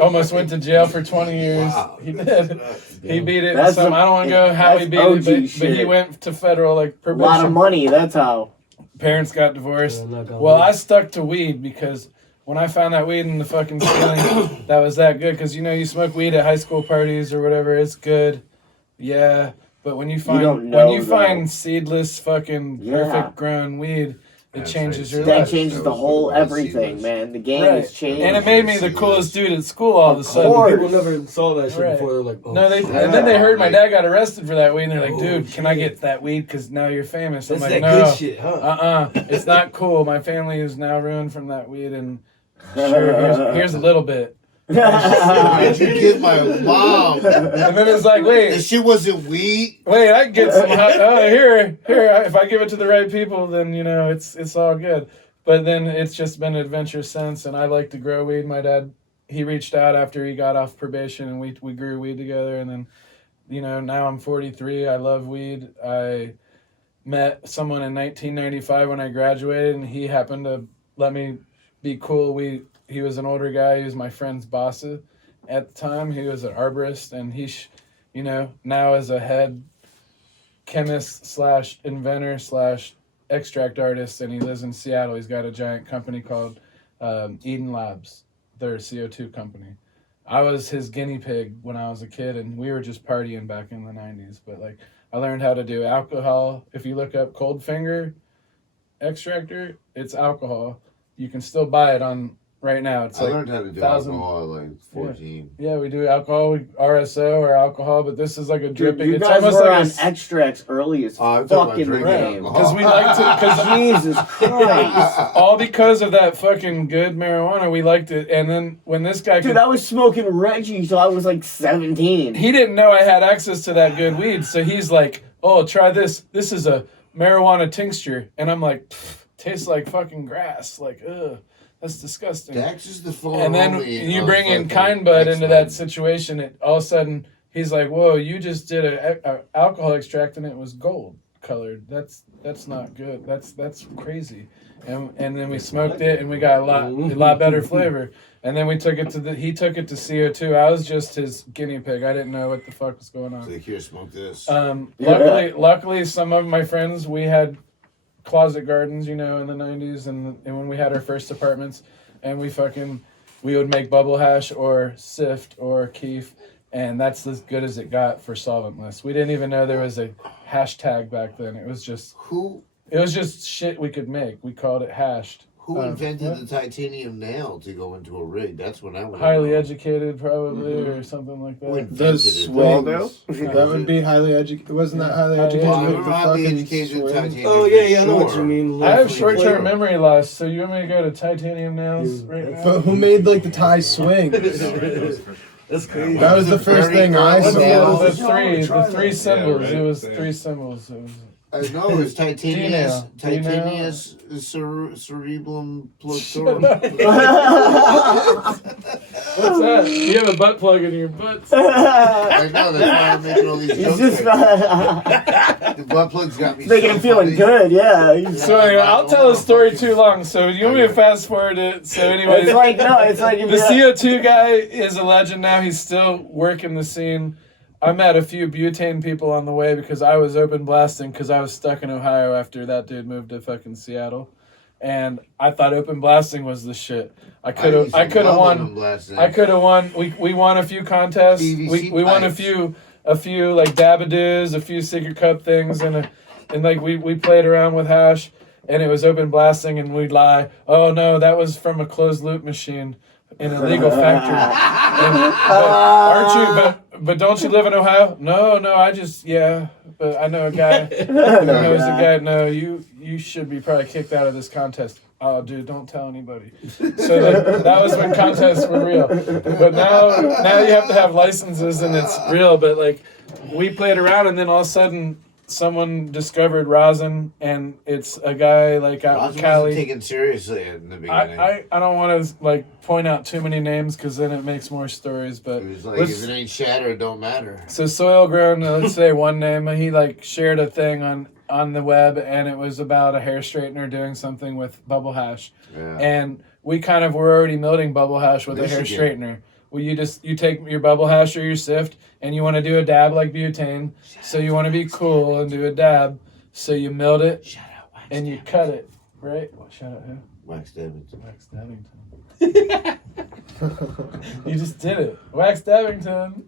Almost went to jail for 20 years. Wow. He did. He beat it. That's I don't want to go how he that's beat OG it, but he shit. went to federal like A lot of probation. money, that's how. Parents got divorced. Yeah, I'm not gonna Well, lie. I stuck to weed because when I found that weed in the fucking ceiling, that was that good. Because you smoke weed at high school parties or whatever, it's good. Yeah, but when you don't know, find though. seedless fucking Yeah. perfect grown weed, it That's changes right. your That life. changes the whole everything, man. The game Right. has changed. And it made me the coolest dude at school all of a Of sudden. course. People never saw that shit Right. before. They're like, oh, No, shit. and then they heard my dad got arrested for that weed, and they're like, Oh, "Dude, can I shit. get that weed? Because now you're famous." I'm That's like, that "No, good shit, huh? it's not cool. My family is now ruined from that weed, and sure, here's a little bit." Where'd you get my mom? And then it's like, That wait, shit wasn't weed. I can get some. Here. If I give it to the right people, then it's all good. But then it's just been an adventure since, and I like to grow weed. My dad, he reached out after he got off probation, and we grew weed together. And then, now I'm 43. I love weed. I met someone in 1995 when I graduated, and he happened to let me be cool. He was an older guy. He was my friend's boss at the time. He was an arborist, and he, now is a head chemist / inventor / extract artist, and he lives in Seattle. He's got a giant company called Eden Labs. They're a CO2 company. I was his guinea pig when I was a kid, and we were just partying back in the 90s. But I learned how to do alcohol. If you look up Cold Finger extractor, it's alcohol. You can still buy it on right now. It's I like learned how to do 1,000. alcohol at like 14. Yeah, we do alcohol, RSO or alcohol, but this is like a Dude, dripping. you It's guys almost were like on extracts early as I'm talking about fuck in the drinking game. alcohol. because we like to, because Jesus Christ. all because of that fucking good marijuana, we liked it. And then when this guy Dude, I was smoking Reggie till I was like 17. he didn't know I had access to that good weed, so he's like, "Oh, try this. This is a marijuana tincture," and I'm like, "Tastes like fucking grass. Like, ugh, that's disgusting." Dax is the phone. And then you bring in kind bud into that situation, all of a sudden he's like, "Whoa, you just did a alcohol extract and it was gold colored. That's not good. That's crazy." And then we smoked it and we got a lot better flavor. And then we took it he took it to CO2. I was just his guinea pig. I didn't know what the fuck was going on. So here, smoke this. Luckily, some of my friends, we had closet gardens, in the 90s, and when we had our first apartments, and we would make bubble hash or sift or keef, and that's as good as it got for solventless. We didn't even know there was a hashtag back then. It was just shit we could make. We called it hashed. Who invented the titanium nail to go into a rig? That's when I went. Highly educated, probably, or something like Who that. invented Those it? Waldo? That would be highly educated. Wasn't that highly educated? Well, with I'm the highly fucking educated in swing? titanium. Oh, yeah, I know what you mean. I have Literally short-term flavor. memory loss, so you want me to go to titanium nails right now? But who made like the Thai swing? That's crazy. That was the first thing I What's saw. the three symbols? It was three symbols. It was No, it's titanius. Do you know? Titanius cerebellum plutorum. What's that? You have a butt plug in your butt. I know, that's why I'm making all these He's jokes. just The butt plug's got me making so him feeling funny. good. Yeah. He's- So anyway, I'll tell a story too long. So you want me to fast forward it? So anyway, It's like no. It's like if the you- CO2 guy is a legend now. He's still working the scene. I met a few butane people on the way because I was open blasting because I was stuck in Ohio after that dude moved to fucking Seattle, and I thought open blasting was the shit. I could have won. I could have won. We won a few contests. PVC We won a pipes. few like Dabadoos, a few Secret Cup things, and like we played around with hash, and it was open blasting, and we'd lie. Oh no, that was from a closed loop machine in a legal factory. Aren't you? But don't you live in Ohio? No, but I know a guy who knows a guy. No, you should be probably kicked out of this contest. Oh, dude, don't tell anybody. So that was when contests were real. But now you have to have licenses and it's real. But like, we played around and then all of a sudden someone discovered rosin and it's a guy like out in Rosin Cali. wasn't taken seriously in the beginning. I don't want to like point out too many names because then it makes more stories. But It was like, if it ain't shatter, it don't matter. so soil grown, let's say one name, he like shared a thing on the web and it was about a hair straightener doing something with bubble hash. Yeah. And we kind of were already melting bubble hash with a hair Michigan. straightener. Well, you take your bubble hash or your sift and you want to do a dab like butane. So you want to be cool and do a dab. So you melt it and you cut it, right? Well, shout out who? Wax Davidson. Wax Dabbington. You just did it. Wax Dabbington.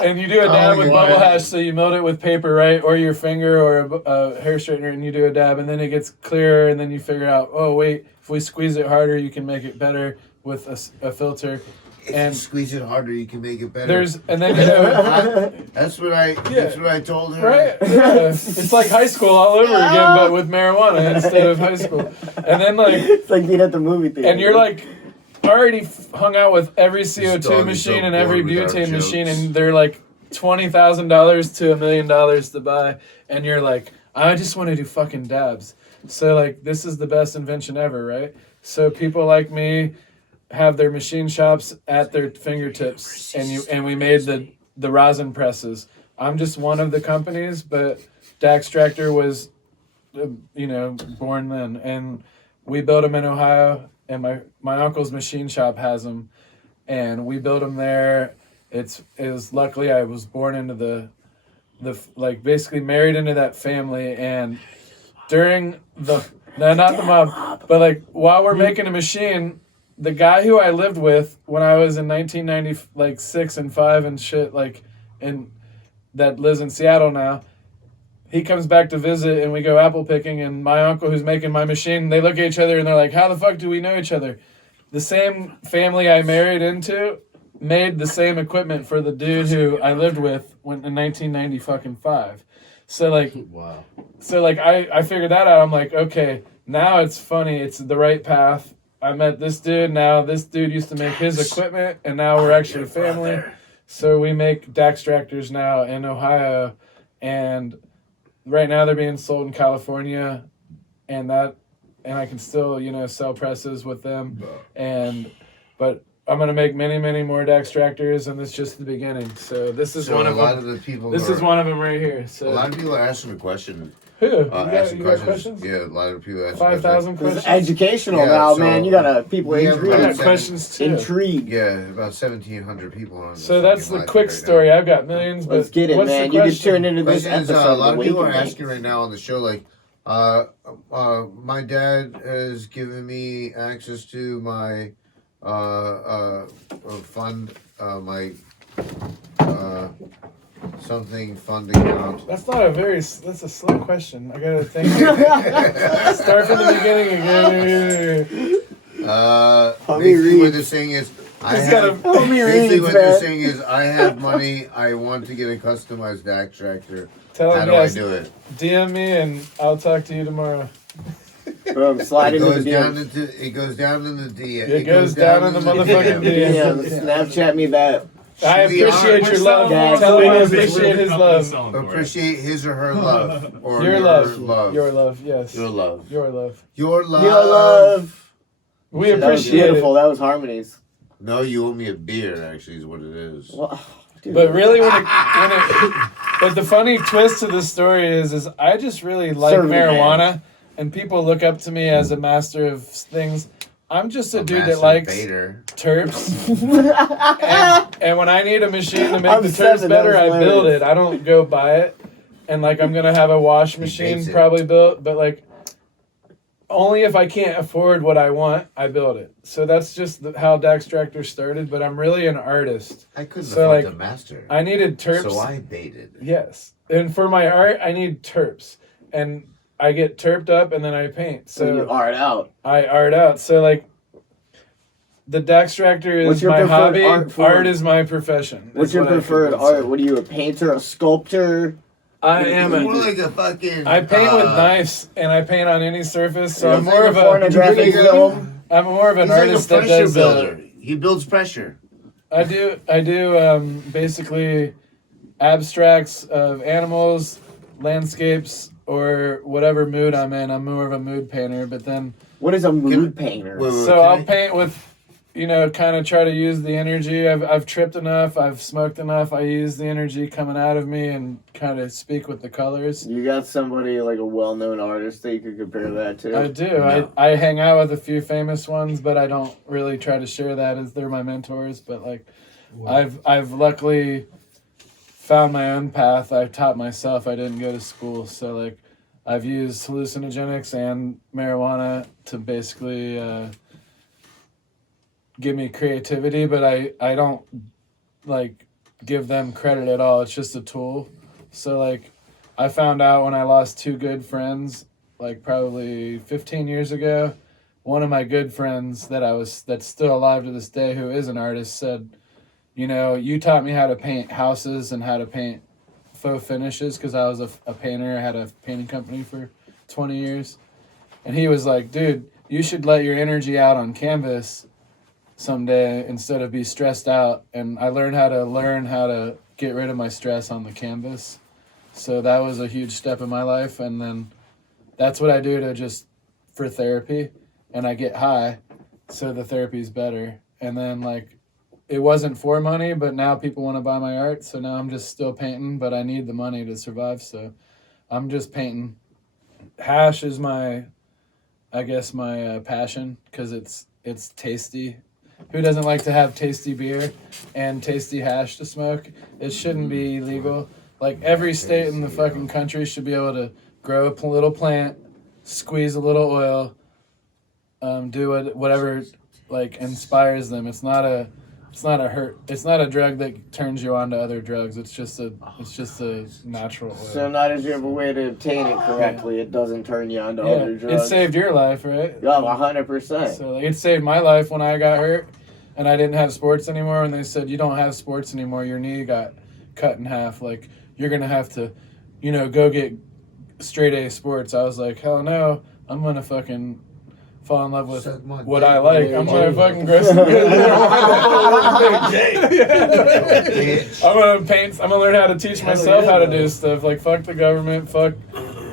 And you do a dab with bubble hash, so you melt it with paper, right? Or your finger or a hair straightener, and you do a dab, and then it gets clearer, and then you figure out, oh, wait, if we squeeze it harder, you can make it better with a filter. If And you squeeze it harder, you can make it better. and then, you know, That's what I told her. right? Yeah. It's like high school all over again, but with marijuana instead of high school. And then, like, It's like being at the movie theater. and you're like already hung out with every CO2 dog is machine so and every bored with our butane machine, jokes. and they're like $20,000 to $1 million to buy, and you're like, I just want to do fucking dabs. So like, this is the best invention ever, right? So people like me have their machine shops at their fingertips, and we made the rosin presses. I'm just one of the companies, but Daxtractor was, born then, and we built them in Ohio, and my uncle's machine shop has them, and we built them there. It was luckily I was born into the like basically married into that family, and during not the mob, but like while we're making a machine, the guy who I lived with when I was in 1990, like 6 and 5 and shit, like, and that lives in Seattle now, he comes back to visit and we go apple picking, and my uncle who's making my machine, they look at each other and they're like, how the fuck do we know each other? The same family I married into made the same equipment for the dude who I lived with in 1995. So like, Wow. so like I figured that out. I'm like, okay, now it's funny. It's the right path. I met this dude. Now this dude used to make his equipment, and now we're actually a family. So we make Daxtractors now in Ohio, and right now they're being sold in California, and I can still sell presses with them, but I'm gonna make many more Daxtractors, and it's just the beginning. So this is one of them. A lot of the people. This is one of them right here. So A lot of people are asking a question. who? You Asking got questions? Yeah, a lot of people asking 5,000 It's questions. educational Yeah, now, so man. You gotta people we have I intrigued. got about questions too. Intrigued. Yeah, about 1,700 people on. So that's the quick story. I've got millions, but Let's get it, what's man. the You can question? turn into this Question is, episode. a lot of people are Awakening. asking right now on the show, like, my dad has given me access to my fund, my something fund account. That's not a that's a slow question. I gotta think. Start from the beginning again. Basically what they're saying is, Homie basically reads, what they're man. saying is, I have money. I want to get a customized Daxtractor. Tell How him do yes. I do it? DM me and I'll talk to you tomorrow. Boom, slide It into goes the down DMs. into. It goes down in the DM. It goes down in the motherfucking DM. DM. Yeah, Snapchat me that. I appreciate your love. That's Tell him I what appreciate his love. Appreciate his or her love. Or Your love. love. Your love, yes. Your love. Your love. Your love. Your love. We That was appreciate beautiful. it. That was harmonies. No, you owe me a beer, actually, is what it is. Well, dude. But really, but the funny twist to the story is I just really like Serve the marijuana, and people look up to me as a master of things. I'm just a dude that likes terps, and when I need a machine to make I'm the terps seven, better, that I was build hilarious. it. I don't go buy it, and like I'm gonna have a wash machine bakes it. probably built, but like only if I can't afford what I want, I build it. So that's just how Daxtractor started. But I'm really an artist. I couldn't So, afford like, the master. I needed terps. So I baited. Yes. And for my art, I need terps. And I get terped up and then I paint. So you So art out. I art out. So, like, the Daxtractor What's is your my preferred hobby. art form? Art is my profession. What's is your what I preferred would art? say. What are you, a painter, a sculptor? I am You're more a... like a fucking. I paint with knives and I paint on any surface. So I'm It's more like of a pornographic a... film. I'm more of an He's like a artist that pressure does... builder. He builds pressure. I do basically abstracts of animals, landscapes, or whatever mood I'm in. I'm more of a mood painter, but then What is a mood painter? Wait, so I'll paint with, kind of try to use the energy. I've tripped enough, I've smoked enough. I use the energy coming out of me and kind of speak with the colors. You got somebody like a well-known artist that you could compare that to? I do. No. I hang out with a few famous ones, but I don't really try to share that as they're my mentors. But like, I've luckily found my own path. I've taught myself. I didn't go to school, so like, I've used hallucinogenics and marijuana to basically give me creativity, but I don't like give them credit at all. It's just a tool. So like, I found out when I lost two good friends, like probably 15 years ago, one of my good friends that's still alive to this day, who is an artist, said, you taught me how to paint houses and how to paint faux finishes, because I was a painter. I had a painting company for 20 years. And he was like, dude, you should let your energy out on canvas someday instead of be stressed out. And I learned how to get rid of my stress on the canvas. So that was a huge step in my life. And then that's what I do for therapy. And I get high, so the therapy's better. And then like, it wasn't for money, but now people want to buy my art. So now I'm just still painting, but I need the money to survive. So I'm just painting. Hash is my passion, because it's tasty. Who doesn't like to have tasty beer and tasty hash to smoke? It shouldn't be illegal. Like, every state in the fucking country should be able to grow a little plant, squeeze a little oil, do whatever like inspires them. It's not a drug that turns you on to other drugs. It's just a natural oil. So not if you have a way to obtain it correctly, it doesn't turn you on to other It drugs. saved your life, right? Yeah, 100%. So like, it saved my life when I got hurt and I didn't have sports anymore, and they said, you don't have sports anymore, your knee got cut in half, like you're gonna have to go get straight A sports. I was like, hell no, I'm gonna fucking fall in love with what I like. I'm gonna fucking grow some I'm gonna paint. I'm gonna learn how to teach myself how to do stuff. Like, fuck the government, fuck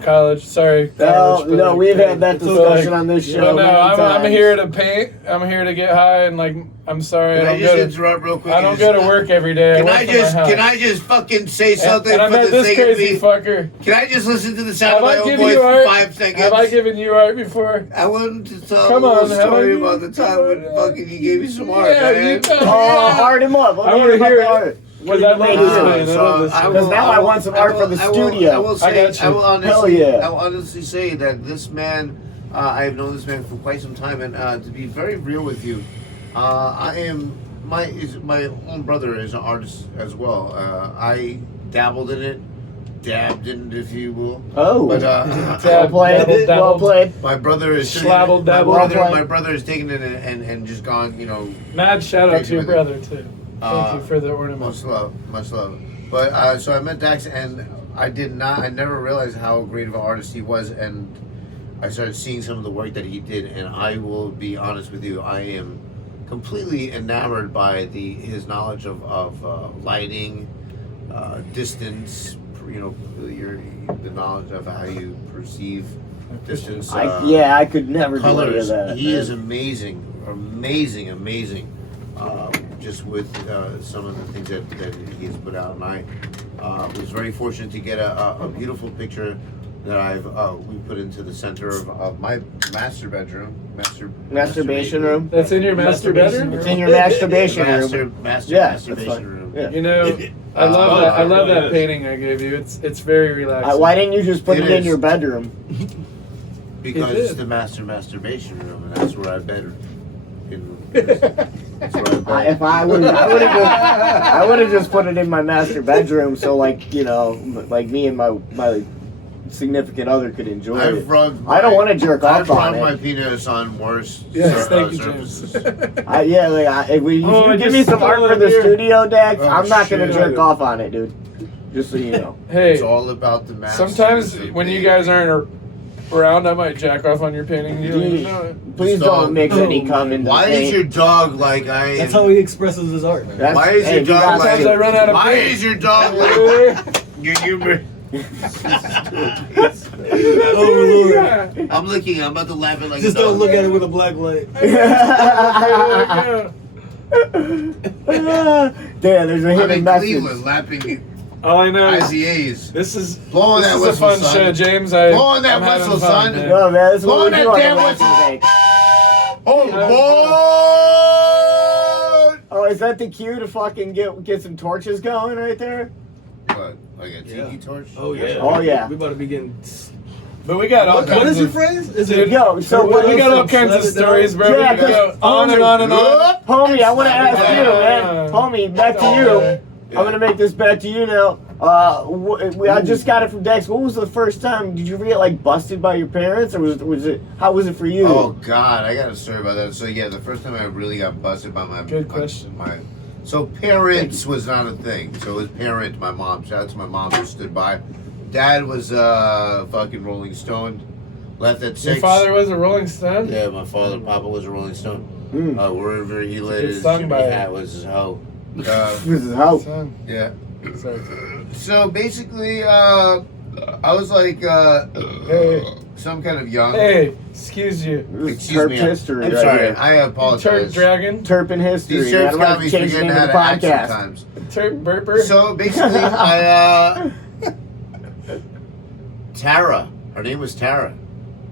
college. Sorry, college. but, No, like, we've had that discussion like, on this show. But no, many I'm times. here to paint. I'm here to get high, and like, I'm sorry, Can I I don't just go to. interrupt real quick? I don't go to work every day. Can work I from my just house. can I just fucking say something And I for met the this sake of crazy me? fucker. Can I just listen to the sound Have of my I own given voice you for art? 5 seconds? Have I given you art before? I wanted to tell Come a little on, have I story given- about the time when fucking you gave me some art, Yeah, man. you tell me. Oh, art him up. I want to hear it. art. Was that made this it? man? I love this man. Because now I want some art for the studio. I will say, I got you. I will honestly, Hell yeah. I will honestly say that this man, I have known this man for quite some time, and to be very real with you, my own brother is an artist as well. I dabbled in it, dabbed in it, if you will. Oh. But Well played. Dabble. Well played. my brother is Schlabble, dabble. my brother has taken it and just gone, Mad shout out to your Thank you. brother too. Thank you for the ornament. Much love. But so I met Dax, and I never realized how great of an artist he was, and I started seeing some of the work that he did, and I will be honest with you, I am completely enamored by his knowledge of lighting, distance. The knowledge of how you perceive distance. I could never do any of colors. that. He is amazing. Just with some of the things that he's put out, and I was very fortunate to get a beautiful picture that we put into the center of my master bedroom. Masturbation room. That's in your master bedroom? It's in your masturbation room. Masturbation room. Yeah. You know, I love that. I love that painting I gave you. It's very relaxing. Why didn't you just put it in your bedroom? Because it's the masturbation room, and that's where I bed. That's where I bed. If I would have just put it in my master bedroom, so like me and my significant other could enjoy it. I don't want to jerk off on I've it. rubbed my penis on worse Thank you, surfaces. James. If you give me some art for the studio, Dax, I'm not gonna jerk off on it, dude. Just so you know. Hey, It's all about the master. sometimes when you guys aren't around, I might jack off on your painting. You don't even know it. Please don't mix any cum in the Why is paint. your dog like I? That's how he expresses his art, man. That's- Why is your you dog gotta- like? Sometimes I run out of Why paint. is your dog like? Your humor. Oh, Lord. I'm looking. I'm about to laugh at like. Just a dog. don't look at it with a black light. Damn, there's a I'm hidden in message. Cleveland, lapping All I know is ICAs. this is Blow on that a whistle, fun son. show, James. Blow on that I'm having whistle, fun, son. man. No, man, this is Blow what we on do on that the damn Wednesday whistle. night. Oh, boy! Oh, is that the cue to fucking get some torches going right there? What? Like a tiki torch? Oh, yeah. Oh, yeah. We about to begin. But we got all What kinds is your of... phrase? Is Dude, it? Yo, so what we is got all it? kinds of Let it down. stories, bro. Yeah, we can go 'cause on and on and on. Homie, I want to ask you, man. Yeah. Homie, back to you. I'm gonna make this back to you now. I just got it from Dex. What was the first time? Did you ever get like busted by your parents, or was it? How was it for you? Oh God, I got a story about that. So yeah, the first time I really got busted by my Good question. So parents was not a thing. So it was parent, my mom. Shout out to my mom who stood by. Dad was fucking Rolling Stone. Left at 6. Your father was a Rolling Stone? Yeah, my father, Papa was a Rolling Stone. Mm. Wherever he lit Get his stung Jimmy by it. hat was his hoe. This is how. Son. Yeah. Sorry. So basically, I was like Hey. some kind of young. Hey, excuse you. This is Excuse Terp me. history. I'm right sorry. here. I Turp apologize. Dragon? Turpin history. These man. shirts I'm got gonna me change the forgetting name how of to the act podcast. sometimes. Turp Burper? So basically, Tara. Her name was Tara.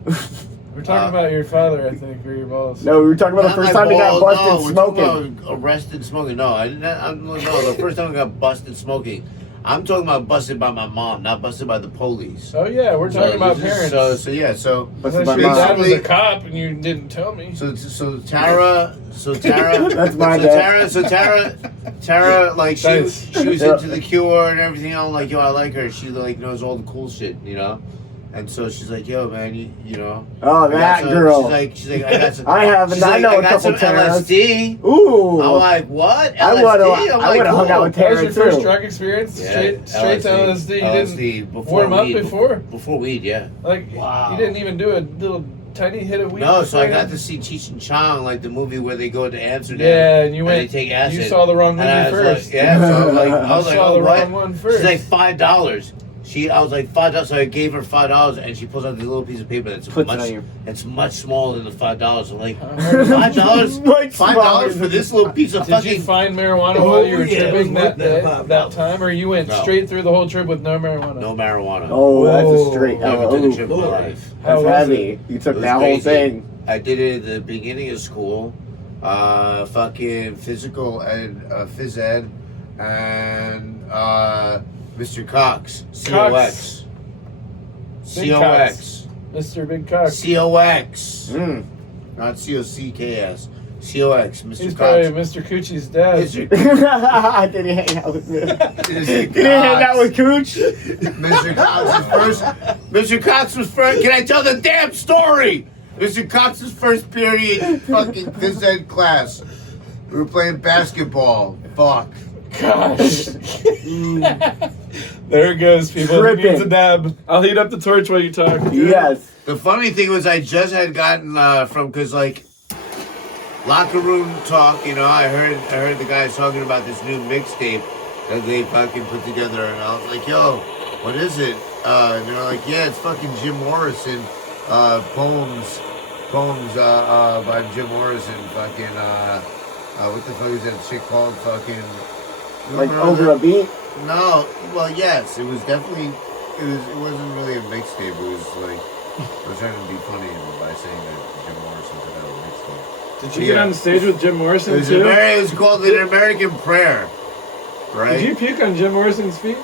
We're talking about your father, I think, or your balls. No, we were talking about the Not first my time they got balls, busted no, we're smoking. talking about arrested smoking. No, I didn't. No, the first time I got busted smoking. I'm talking about busted by my mom, not busted by the police. Oh, yeah, we're talking about parents. So yeah, so I Busted thought by your my dad mom. was a cop and you didn't tell me. So Tara. That's my dad. Tara, like she Nice. was Yeah. into the Cure and everything. I'm like, yo, I like her. She like knows all the cool shit, you know. And so she's like, yo, man, you know. Oh, I got that some- girl. She's like, I got some. I haven't. she's I like, know a got couple some Taras. LSD. Ooh. I'm like, what? LSD? I would've I'm like, hung out cool. with That was Tara your first too. drug experience? Yeah, Straight to LSD. You didn't warm up weed. before? Before weed, yeah. Like, Wow. you didn't even do a little tiny hit of weed? No, so I before got to see Cheech and Chong, like the movie where they go to Amsterdam. Yeah, and you and went. they take acid. You saw the wrong movie And I was first. Like, yeah, so I was like, saw oh, the what? wrong one first. She's like $5. I was like $5, so I gave her $5, and she pulls out this little piece of paper that's Puts it on your- it's much smaller than the $5. I'm like, Much $5? Much $5 smaller. for this little piece of Did fucking. you find marijuana Oh, while you were yeah, it was tripping worth that that that $5. time, or you went No. straight through the whole trip with no marijuana? No marijuana. Oh, that's a Whoa. straight. Never Oh, took a trip in my oh. life. How that's was heavy. it? You took It was that whole crazy. thing. I did it at the beginning of school, fucking physical and phys ed, and Mr. Cox, COX. Big COX. Mr. Big Cock. Mm. COX. Not COCKS. COX, Mr. He's Cox. probably Mr. Coochie's dad. Did he hang out with me? Did he hang out with Cooch? Mr. Cox was first. Can I tell the damn story? Mr. Cox's first period fucking phys ed class. We were playing basketball. Fuck. Gosh. There it goes, people. He Tripping. needs a dab. I'll heat up the torch while you talk. Yes. The funny thing was I just had gotten because like locker room talk. You know, I heard the guys talking about this new mixtape that they fucking put together, and I was like, yo, what is it? And they're like, yeah, it's fucking Jim Morrison poems by Jim Morrison. Fucking what the fuck is that shit called? Fucking Like over a beat? no. Well, yes, it was definitely. It wasn't really a mixtape. It was like I was trying to be funny by saying that Jim Morrison put out a mixtape. Did you get on the stage with Jim Morrison It was, too? it was called an American Prayer, right? Did you puke on Jim Morrison's feet?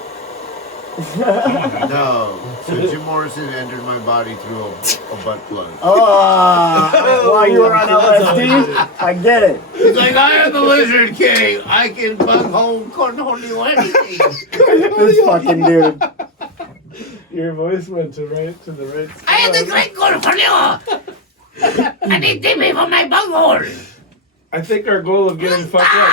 No. So Jim Morrison entered my body through a butt plug. Oh, while you were on LSD? I get it. He's like, I am the Lizard King. I can bug home, couldn't do anything. This fucking dude. Your voice went to the right. I am the great Cornholio. I need Timmy for my bunghole. I think our goal of getting fucked up.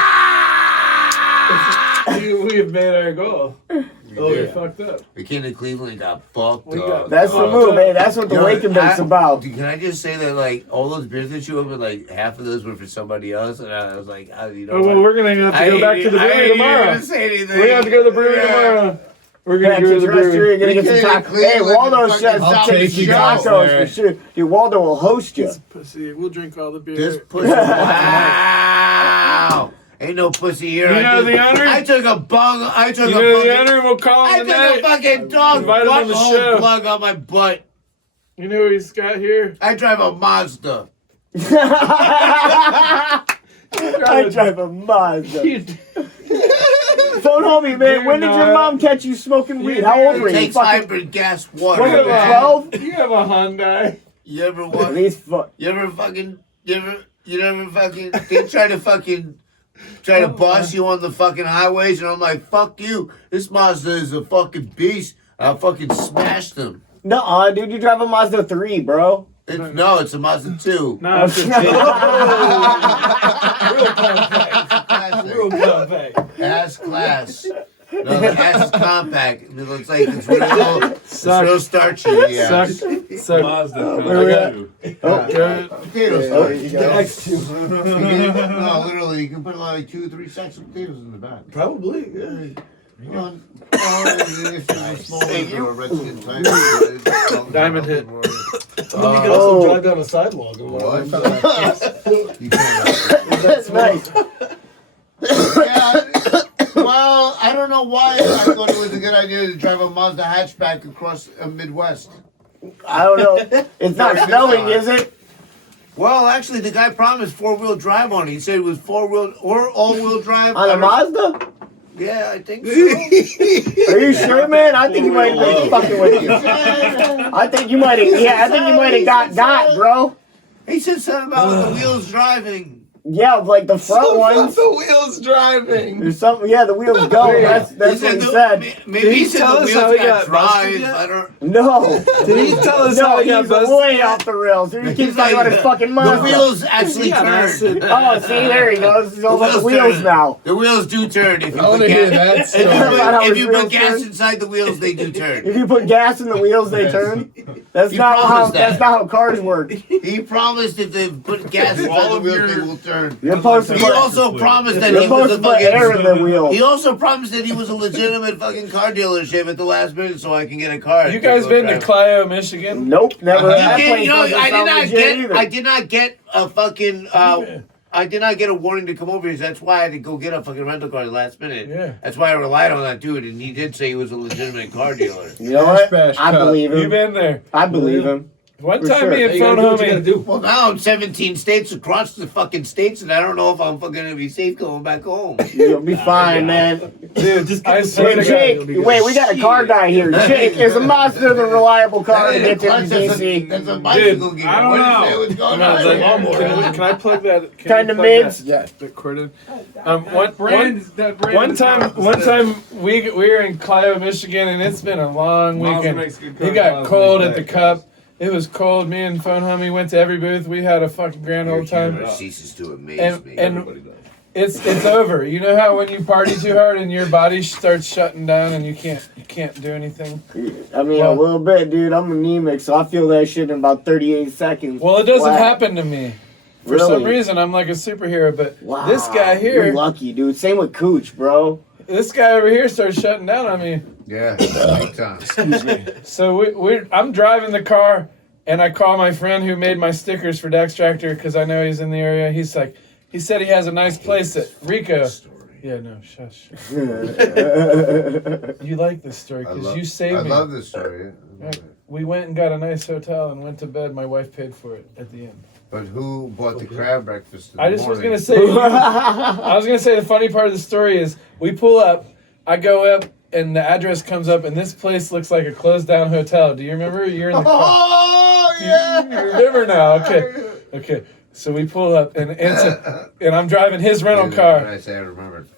We have made our goal. We fucked up. The king of Cleveland got fucked We up. got- That's the move, man. That's what the Wake and Bake's about. Can I just say that, like, all those beers that you opened, like, half of those were for somebody else, and I was like, you know Oh, well, what? we're going to have to go back to the brewery tomorrow. Say anything. We're going to have to go to the brewery tomorrow. We're going Back to go to to the terrestrial, brewery. you're gonna We get some can't tacos. clean Hey, like Waldo the says fucking take you tacos guys for sure. Dude, Waldo will host you. Pussy, we'll drink all the beer. This pussy. Wow. Ain't no pussy here. You know the owner? I took a bung. I took You a know the fucking. owner? We'll call I him took a tonight. fucking dog Invite him on the butthole show. plug on my butt. You know who he's got here? I drive a Mazda. I drive a Mazda. You- Phone homie, man. You're When did your not- mom catch you smoking weed? How old were It you? takes Fucking hybrid gas water. what, Look at 12? You have a Hyundai. You ever At want? least fuck. You never fucking. They try to boss you on the fucking highways, and I'm like, fuck you. This Mazda is a fucking beast. I fucking smashed them. Nuh-uh, dude. You drive a Mazda 3, bro. No, it's a Mazda 2. No, it's a Real compact. Ass class. No, the ass is compact. It looks like it's real starchy. Yeah. Suck. Mazda. Good. Potatoes. Oh, you got Next to. No, literally, you can put like 2 or 3 sacks of potatoes in the back. Probably, yeah. Diamond hit. You can also drive down a sidewalk. And You can't. That's nice. Yeah, well, I don't know why I thought it was a good idea to drive a Mazda hatchback across Midwest. I don't know. It's not snowing, is it? Well, actually, the guy promised 4-wheel drive on it. He said it was 4-wheel or all-wheel drive. On a Mazda? Yeah, I think so. Are you sure, man? I think you might have been fucking with you. I think you might have. Yeah, I think you might have got, bro. He said something about the wheels driving. Yeah, like the front ones. the wheels driving. There's something. Yeah, the wheels go. That's what he said. Maybe Did he he said tell the us wheels how he got got busted drive. yet? I don't. No. Did he tell us No, how he got he's busted? way off the rails. He keeps talking about his fucking The Mazda. wheels actually got turn. acid. Oh, see, there he goes. He's all about the wheels turn. now. The wheels do turn if you I want put to hear gas. that About how story. If his you put wheels gas turn? inside the wheels, they do turn. If you put gas in the wheels, they turn. That's You not how. promised that. That's not how cars work. He promised if they put gas inside the wheels, they will turn. You're supposed to He put. also promised that You're he was supposed a to put air in fucking. the wheel. He also promised that he was a legitimate fucking car dealership at the last minute, so I can get a car. You guys been to Clio, Michigan? Nope, never. You That can't- place you know, doesn't I did sound not legit get. either. I did not get a fucking. I did not get a warning to come over here. So that's why I had to go get a fucking rental car at the last minute. Yeah. That's why I relied on that dude, and he did say he was a legitimate car dealer. You know what? Bash I Cup. believe You him. been there? I believe him. One For time sure. me and You phone gotta do what you gotta homie. do. Well, now I'm 17 states across the fucking states, and I don't know if I'm fucking gonna be safe going back home. You'll be fine, man. Dude, Just I get the swear Wait, to God. Jake. Wait, we got a car guy here. Jake, is a Mazda the reliable car to get to DC? That's a bicycle Dude, game. I don't What is know. that? What's going I on? was like, here? can I plug that? Can Kinda I plug mids? that? Yeah. Recorded. One time we were in Clio, Michigan, and it's been a long Miles weekend. makes good It got Miles cold makes at the bad Cup. It was cold. Me and phone homie went to every booth. We had a fucking grand old time. It ceases to amaze me. And it's over. You know how when you party too hard and your body starts shutting down and you can't do anything. I mean, a little bit, dude. I'm anemic, so I feel that shit in about 38 seconds. Well, it doesn't Wow. happen to me. For some reason, I'm like a superhero. But Wow. this guy You're here, lucky, dude. Same with Cooch, bro. this guy over here starts shutting down on me. Yeah, big time. So I'm driving the car, and I call my friend who made my stickers for Daxtractor because I know he's in the area. He's like, he said he has a nice place at Rico. Yeah, no, shush. You like this story because you saved me. I love this story. We went and got a nice hotel and went to bed. My wife paid for it at the end. But who bought the crab breakfast in I the just was morning? gonna say the funny part of the story is we pull up, I go up, and the address comes up, and this place looks like a closed down hotel. Do you remember? You're in the car. Oh, yeah! You remember now? Okay. So we pull up, and I'm driving his rental car. What did I say? I remembered.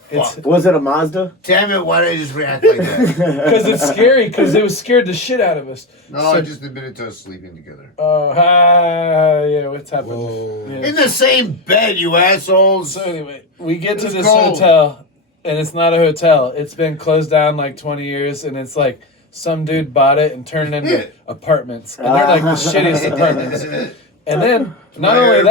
Was it a Mazda? Damn it! Why did I just react like that? Because it's scary. Because it was scared the shit out of us. No, I just admitted to us sleeping together. Oh, yeah. What's happened? Yeah. In the same bed, you assholes. So anyway, we get to It's this cold. hotel, and it's not a hotel. It's been closed down like 20 years, and it's like some dude bought it and turned it into apartments, and they're like the shittiest apartments. And then not only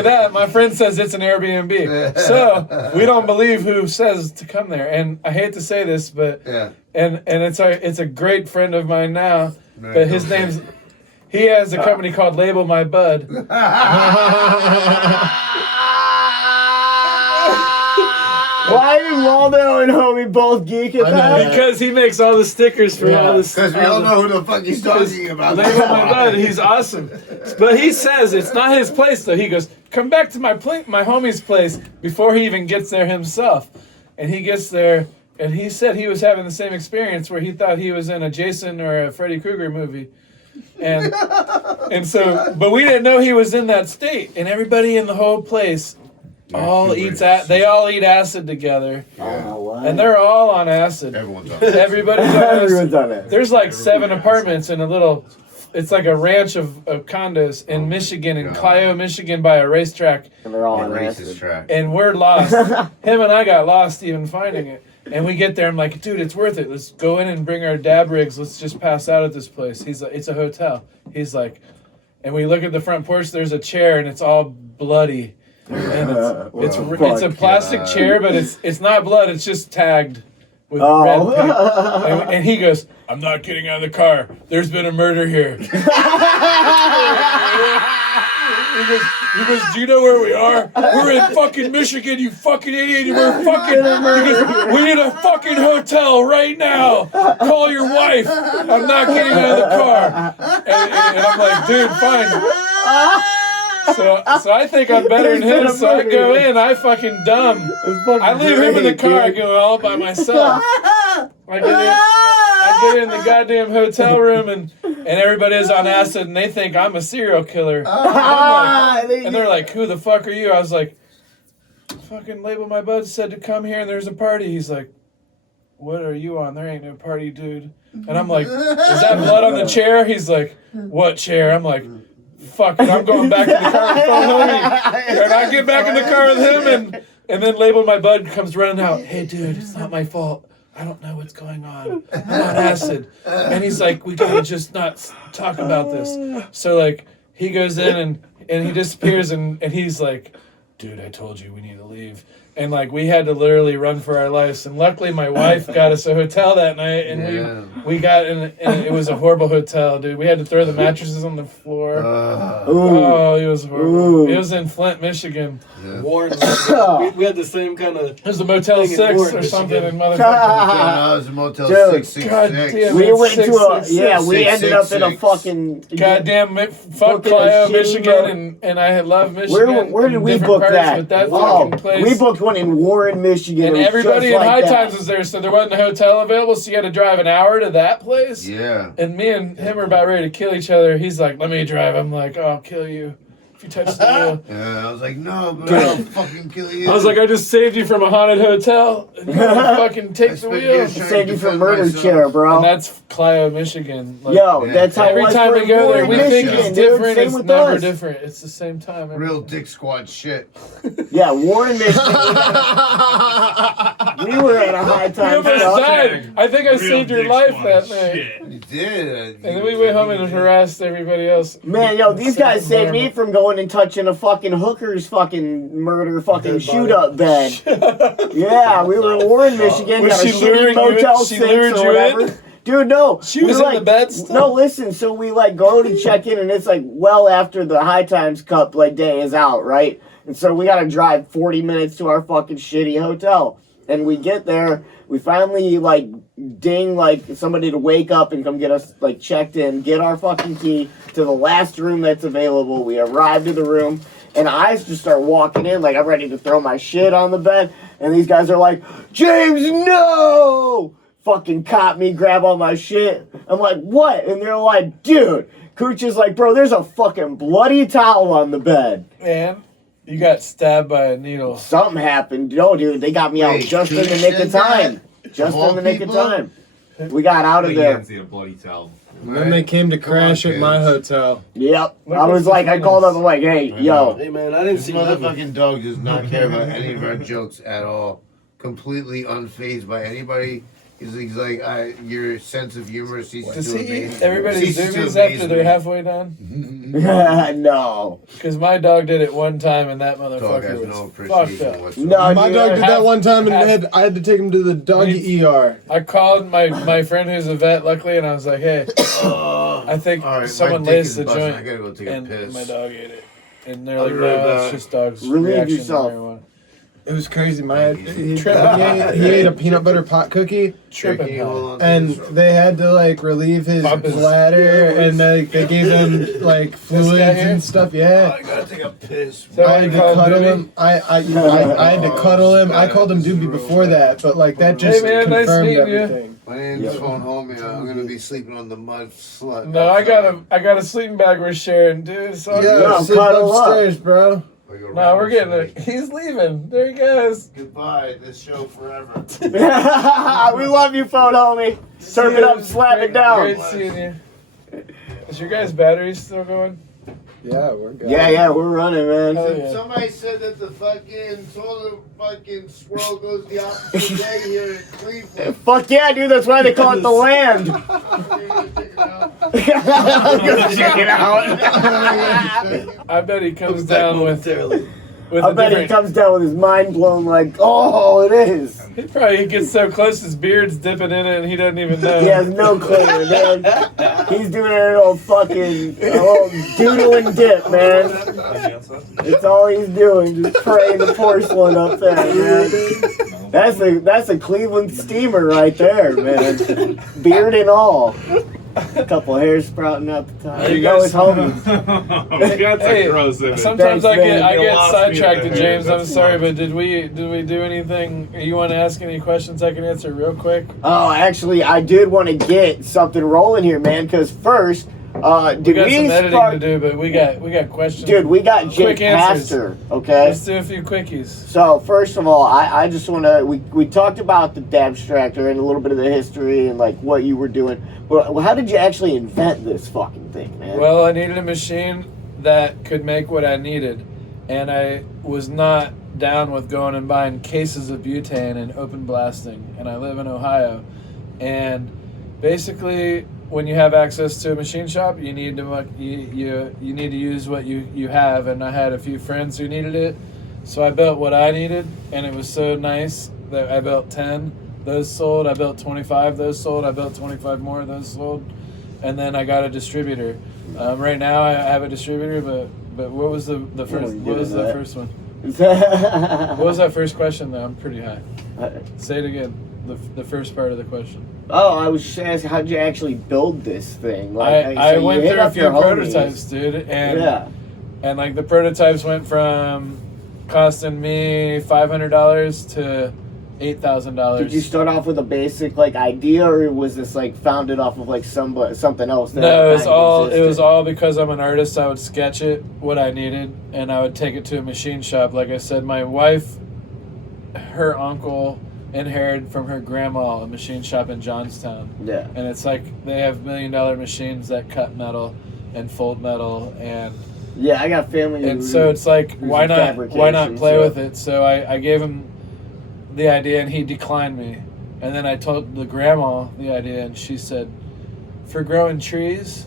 that, my friend says it's an Airbnb. So we don't believe who says to come there. And I hate to say this, but and it's a great friend of mine now, but his name's. He has a company called Label My Bud. Why did Waldo and Homie both geek at that? Because he makes all the stickers for all this. Because we all know who the fuck he's talking about. Label My Bud, he's awesome. But he says it's not his place though. He goes, come back to my homie's place before he even gets there himself. And he gets there, and he said he was having the same experience where he thought he was in a Jason or a Freddy Krueger movie. And so, but we didn't know he was in that state. And everybody in the whole place they all eat acid together. And they're all on acid. Everyone's on it. Everyone's on it. There's like 7 apartments in a little, it's like a ranch of condos in Michigan, in Clio, Michigan, by a racetrack. And they're all on Racist acid. track. And we're lost. Him and I got lost even finding it. And we get there, I'm like, dude, it's worth it. Let's go in and bring our dab rigs. Let's just pass out at this place. He's like, it's a hotel. He's like, and we look at the front porch, there's a chair, and it's all bloody. And it's a plastic chair, but it's not blood. It's just tagged with red paint. And he goes, "I'm not getting out of the car. There's been a murder here." He goes, "Do you know where we are? We're in fucking Michigan, you fucking idiot. We're fucking. We need a fucking hotel right now. Call your wife. I'm not getting out of the car." And I'm like, "Dude, fine." So I think I'm better than him, so I go in, I fucking dumb. I leave him in the car, I go all by myself. I get in the goddamn hotel room, and everybody's on acid, and they think I'm a serial killer. And they're like, "Who the fuck are you?" I was like, "Fucking Label My Bud said to come here, and there's a party." He's like, "What are you on? There ain't no party, dude." And I'm like, "Is that blood on the chair?" He's like, "What chair?" I'm like, "Fuck it, I'm going back to the car with phone homie." And I get back in the car with him, and then Label My Bud comes running out. "Hey, dude, it's not my fault. I don't know what's going on. I'm on acid." And he's like, "We gotta just not talk about this." So, like, he goes in and he disappears, and he's like, "Dude, I told you we need to leave." And, like, we had to literally run for our lives. And luckily, my wife got us a hotel that night, and we got in, and it was a horrible hotel, dude. We had to throw the mattresses on the floor. Oh, it was horrible. It was in Flint, Michigan. Warren, we had the same kind of. It was a Motel Thing in 6 Warren, or something in No, motherfucker. it was a Motel Dude, 666. God damn. We went to a 666. we ended up in a fucking Goddamn, fuck Fucking Clio, shitty, Michigan, bro. and I love Michigan. Where did in we different book parts, that? But that Oh, fucking place. we booked one in Warren, Michigan. And It was everybody just in like High that. Times was there, so there wasn't a hotel available, so you had to drive an hour to that place. Yeah. And me and him were about ready to kill each other. He's like, "Let me drive." I'm like, "Oh, I'll kill you if you touch the wheel." Yeah, I was like, no, but I'll fucking kill you. I was like, "I just saved you from a haunted hotel. And you wanna fucking take the spent wheel." years trying Saved to you from defend murder myself. chair, bro. And that's Clio, Michigan. Like, Yo, Yeah. that's how every it was time for we go there, Warren, we Michigan, think it's dude. different. Same It's with never us. different. It's the same time. Real dick squad shit. Yeah, Warren, Michigan. We were at a High You Times. almost dog. died. I think I Real saved your dick life squad that night. shit. You did. And then we went home and harassed everybody else. Man, yo, these guys saved me from going going and touching a fucking hooker's fucking murder fucking shoot up bed. Yeah, we were in Warren, Michigan. Was Got a she shitty luring you in? Motel She 6 lured or you whatever. in? Dude, no. She was in the bed still? No, listen. So we like go to check in, and it's like well after the High Times Cup like day is out, right? And so we got to drive 40 minutes to our fucking shitty hotel. And we get there, we finally like ding like somebody to wake up and come get us like checked in, get our fucking key to the last room that's available. We arrive to the room, and I just start walking in like I'm ready to throw my shit on the bed. And these guys are like, James, no! Fucking caught me, grab all my shit. I'm like, what? And they're like, dude. Cooch is like, bro, there's a fucking bloody towel on the bed. Man, you got stabbed by a needle. Something happened. No, dude, they got me out just in the nick of time. Just in the nick of time. We got out of there. See a bloody towel. And then they came to crash at my hotel. Yep. I was like, I called up, I'm like, hey, yo. Hey man, I didn't This see nothing. motherfucking dog does not care about any of our jokes at all. Completely unfazed by anybody. He's like, your sense of humor ceases Does to he amaze eat everybody's ceases to zoomies amaze after they're me. halfway done? No. Because my dog did it one time and that Dog motherfucker has was no fucked appreciation up. whatsoever. No, My dude, dog did that one time, and half- I had to take him to the doggy ER. I called my friend who's a vet, luckily, and I was like, hey, I think All right, someone my dick laced is the busting. joint. I gotta go take a And piss. my dog ate it. And they're like, I'll be no, right it's back. just dog's Relieve reaction yourself. to marijuana. It was crazy. He Tripping. ate a peanut butter pot cookie, Tripping Can you hell. hold on to and this? they had to like relieve his Pump his- bladder, and they gave him like fluids here? and stuff. Yeah. I gotta take a piss. So I what had you to call cuddle Doobie? him. I had to cuddle him. I called him Doobie before that, but like that just man, nice confirmed meeting you. everything. My name's phone home. Yeah, I'm gonna be sleeping on the mud slut. No, I got a sleeping bag we're sharing, dude. It's all Yeah, good. sit cuddle up. upstairs, bro. No, we're getting it. He's leaving. There he goes. Goodbye. This show forever. We love you, phone homie. Serve it up, slap it down. Great seeing you. Is your guys' battery still going? Yeah, we're good. Yeah, we're running, man. Hell yeah. Somebody said that the fucking solar fucking swirl goes the opposite way here in Cleveland. Fuck yeah, dude. That's why they call it the land. Are you gonna check it out? I'm gonna check it out. I bet he comes down with I a bet he different. comes down with his mind blown like, oh, it is. He probably gets so close his beard's dipping in it and he doesn't even know. He has no clue, man. He's doing an old fucking doodle and dip, man. It's all he's doing, just praying the porcelain up there, man. That's a Cleveland steamer right there, man. Beard and all. A couple hairs sprouting out the top. Are you You know guys- it's homie. That's Hey, a gross image. sometimes Thanks, I man. get You lost me sidetracked, at the James. hair. I'm That's sorry, lost. but did we do anything? You want to ask any questions I can answer real quick? Oh, actually, I did want to get something rolling here, man, because first, We did got we some editing start... to do, but we got questions. Dude, we got Quick Jake answers. Pastor, okay? Let's do a few quickies. So, first of all, I just want to... We talked about the Daxtractor and a little bit of the history and, like, what you were doing. Well, how did you actually invent this fucking thing, man? Well, I needed a machine that could make what I needed, and I was not down with going and buying cases of butane and open blasting. And I live in Ohio, and basically, when you have access to a machine shop, you need to you need to use what you have. And I had a few friends who needed it, so I built what I needed, and it was so nice that I built 10. Those sold. I built 25. Those sold. I built 25 more. Those sold. And then I got a distributor. Right now I have a distributor, but what was the first? you What was doing the that? first one? What was that first question? Though I'm pretty high. Say it again. The first part of the question. Oh, I was just asking, how'd you actually build this thing? I so you went hit through a up few your homies. prototypes, dude, and Yeah. and like the prototypes went from costing me $500 to $8,000. Did you start off with a basic like idea, or was this like founded off of like something else? That No, it was kind of all existed? because I'm an artist. I would sketch it what I needed, and I would take it to a machine shop. Like I said, my wife, her uncle inherited from her grandma a machine shop in Johnstown, Yeah. and it's like they have $1 million machines that cut metal and fold metal, and Yeah, I got family. and who- so it's like who's why in not fabrication, play so- with it? So I gave him the idea, and he declined me, and then I told the grandma the idea, and she said, for growing trees,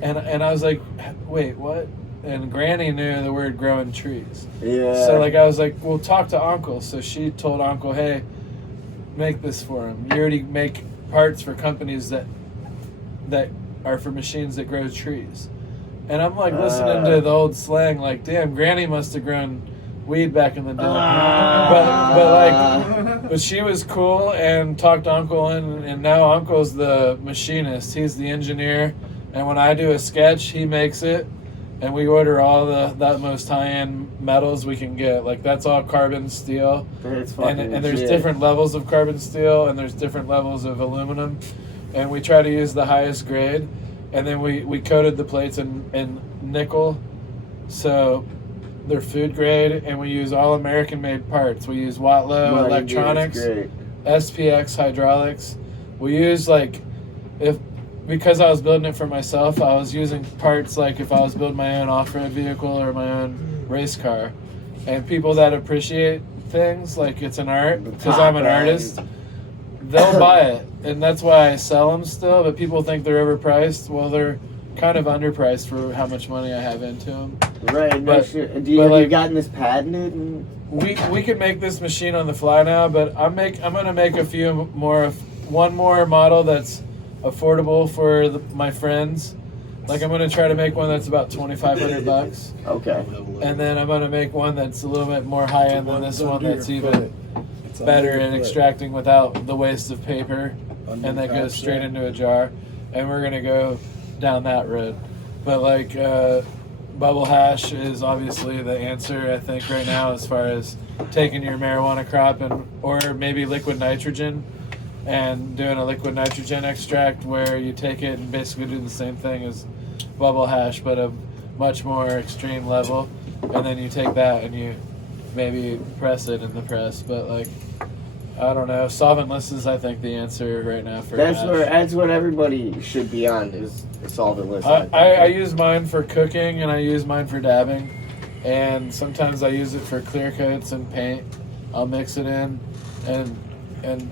and I was like, wait, what? and Granny knew the word growing trees. Yeah. So like I was like, well, talk to Uncle. So she told Uncle, hey, make this for him. You already make parts for companies that are for machines that grow trees. And I'm like listening to the old slang, like, damn, Granny must have grown weed back in the day. But she was cool and talked to Uncle, and now Uncle's the machinist. He's the engineer, and when I do a sketch, he makes it, and we order all the most high-end metals we can get. Like, that's all carbon steel, and there's different levels of carbon steel, and there's different levels of aluminum, and we try to use the highest grade, and then we coated the plates in nickel, so they're food grade, and we use all American-made parts. We use Watlow electronics, SPX hydraulics. We use because I was building it for myself, I was using parts like if I was building my own off-road vehicle or my own race car. And people that appreciate things like it's an art, because I'm an artist, they'll buy it, and that's why I sell them still. But people think they're overpriced. Well, they're kind of underpriced for how much money I have into them. Right. But- No shit. Have you gotten this patented? We could make this machine on the fly now, but I'm gonna make a few more one more model that's affordable for my friends. Like I'm gonna try to make one that's about $2,500, Okay. and then I'm gonna make one that's a little bit more high end than this one that's even better in extracting without the waste of paper, and that goes straight into a jar. And we're gonna go down that road. But like bubble hash is obviously the answer, I think, right now, as far as taking your marijuana crop or maybe liquid nitrogen and doing a liquid nitrogen extract where you take it and basically do the same thing as bubble hash but a much more extreme level, and then you take that and you maybe press it in the press. But like, I don't know, solventless is, I think, the answer right now for hash. That's what everybody should be on, is solventless. I use mine for cooking, and I use mine for dabbing, and sometimes I use it for clear coats and paint. I'll mix it in and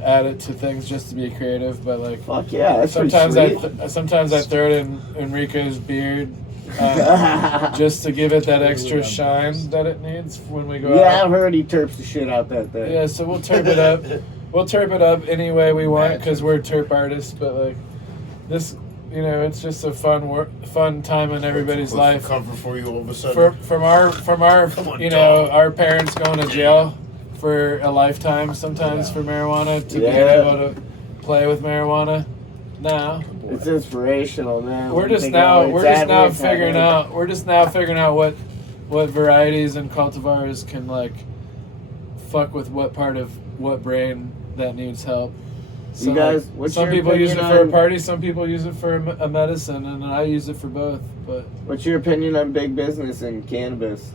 add it to things just to be creative. But like, fuck yeah, that's sometimes pretty sweet. sometimes I throw it in Enrico's beard just to give it that extra shine that it needs when we go out. Yeah, I've heard he terps the shit out that thing. Yeah, so we'll terp it up. We'll terp it up any way we want because we're terp artists. But like this, it's just a fun time in everybody's life. Comfort for you all of a sudden. From our our parents going to jail for a lifetime sometimes for marijuana to being able to play with marijuana now. It's inspirational, man. We're just now figuring out what varieties and cultivars can like fuck with what part of what brain that needs help. So you guys, what's some your people use it opinion for a on- party, some people use it for a medicine, and I use it for both. But What's your opinion on big business and cannabis?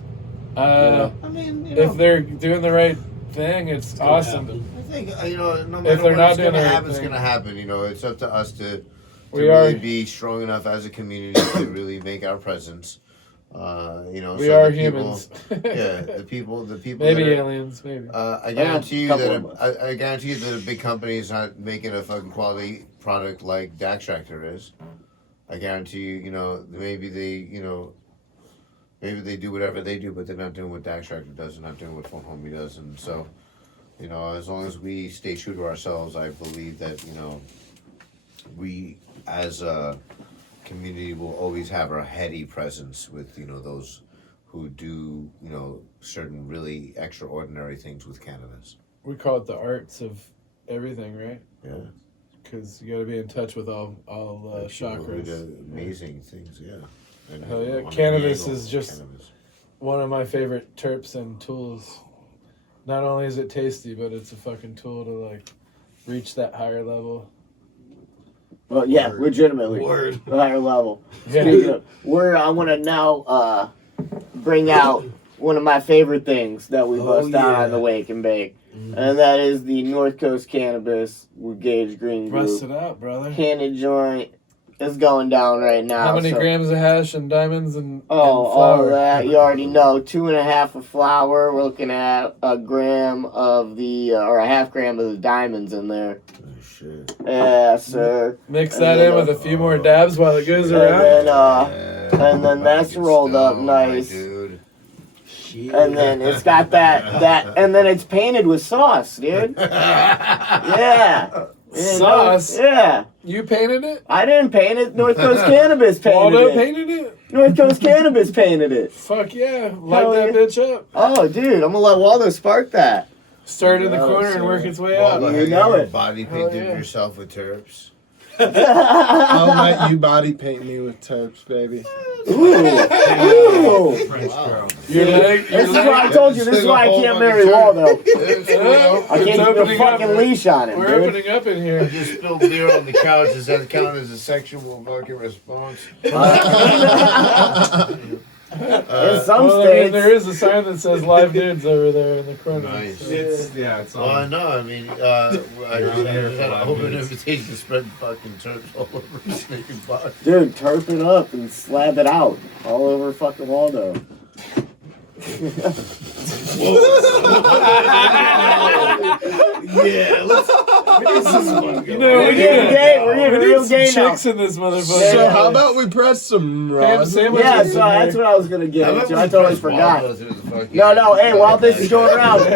I mean, if they're doing the right thing, it's awesome. I think no If matter they're not what's doing going to the right happen, it's thing. going to happen. It's up to us to We really are- be strong enough as a community to really make our presence. We so are the people- humans. Yeah, the people. Maybe that are, aliens, maybe. I guarantee you couple that of us. I guarantee you that a big company is not making a fucking quality product like Daxtractor is. I guarantee you, maybe they do whatever they do, but they're not doing what Daxtractor does. They're not doing what Phone Homie does, and so, as long as we stay true to ourselves, I believe that we as a community will always have our heady presence with those who do certain really extraordinary things with cannabis. We call it the arts of everything, right? Yeah. Because you got to be in touch with all People who chakras. do amazing things, yeah. And Hell yeah. on an Cannabis angle, is just- cannabis. One of my favorite terps and tools. Not only is it tasty, but it's a fucking tool to like reach that higher level. Well, yeah, Word. legitimately. Word. Higher level. Yeah. Speaking of, I want to now bring out one of my favorite things that we bust out on the Wake and Bake. And that is the North Coast Cannabis with Gage Green Bust Group. it out, brother. Candy joint is going down right now. How many so- grams of hash and diamonds and Oh, and flour? all that. You already know. 2.5 of flour. We're looking at a gram of or a half gram of the diamonds in there. Oh, shit. Yeah, sir. Mix that in with a few more dabs while it goes around. And then, And then that's rolled up nice. Dude. And then it's got that, and then it's painted with sauce, dude. Yeah. Sauce? Yeah. You painted it? I didn't paint it. North Coast Cannabis painted Waldo it. painted it? North Coast Cannabis painted it. Fuck yeah. Light Hell that yeah. bitch up. Oh, dude, I'm gonna let Waldo spark that. Start in the corner and work its way up. You know it. Body Hell painted yeah. yourself with terps. I'll let you body paint me with terps, baby. Ooh. French girl. Your leg, This is why I told you. This is why I can't marry Waldo. I It's can't keep a opening up. fucking leash on him, We're dude. opening up in I here. just spilled beer on the couch. Does that count as a sexual fucking response? In some Well, I mean, states. there is a sign that says live dudes over there in the corner. Nice. So- It's Well, I on. know. I mean, I just had an open invitation to spread fucking terps all over his naked body. Dude, turp it up and slab it out all over fucking Waldo. Yeah, let's. You know, We're getting gay. We're we getting need real some gay now. chicks in this motherfucker. So how about we press some Ham rosin? sandwiches Yeah, in so that's here. what I was gonna get into. I totally forgot. Waldo through the fucking- No, hey, while this is going around, You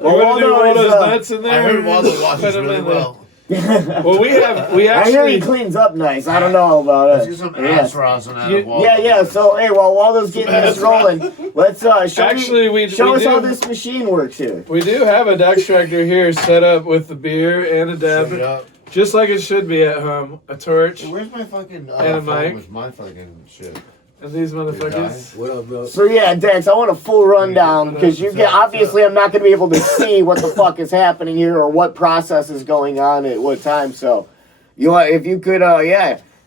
well, want to do Waldo Waldo's is, nuts in there? I heard Waldo washes Put 'em really in there. well. Well, we I hear he actually. cleans up nice. I don't know about Let's it. get some Yeah. ass rosin out of Waldo. Yeah. So, hey, while Waldo's getting this rolling, let's show Actually, show us do, how this machine works here. We do have a Daxtractor here set up with the beer and a Shut dab, up. just like it should be at home. A torch Hey, where's my fucking And a phone mic. with my fucking shit? and these motherfuckers. What up, bro? So yeah, Dex, I want a full rundown because you get obviously I'm not gonna be able to see what the fuck is happening here or what process is going on at what time. So, if you could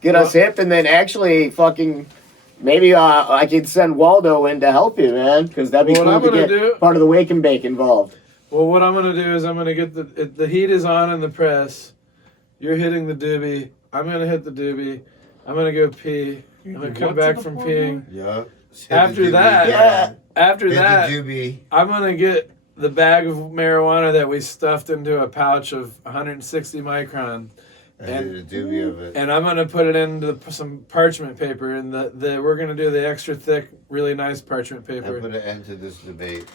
get us hip and then actually fucking maybe I could send Waldo in to help you, man, because that'd be Well, what cool I'm to gonna get do- part of the wake and bake involved. Well, what I'm gonna do is I'm gonna get the heat is on in the press. You're hitting the doobie. I'm gonna hit the doobie. I'm gonna go pee. I'm gonna come back from peeing. Yeah. After that, Yeah. After Hit that, the doobie. I'm gonna get the bag of marijuana that we stuffed into a pouch of 160 micron, I did a doobie of it. and I'm gonna put it into some parchment paper. And we're gonna do the extra thick, really nice parchment And paper. put an end to this debate.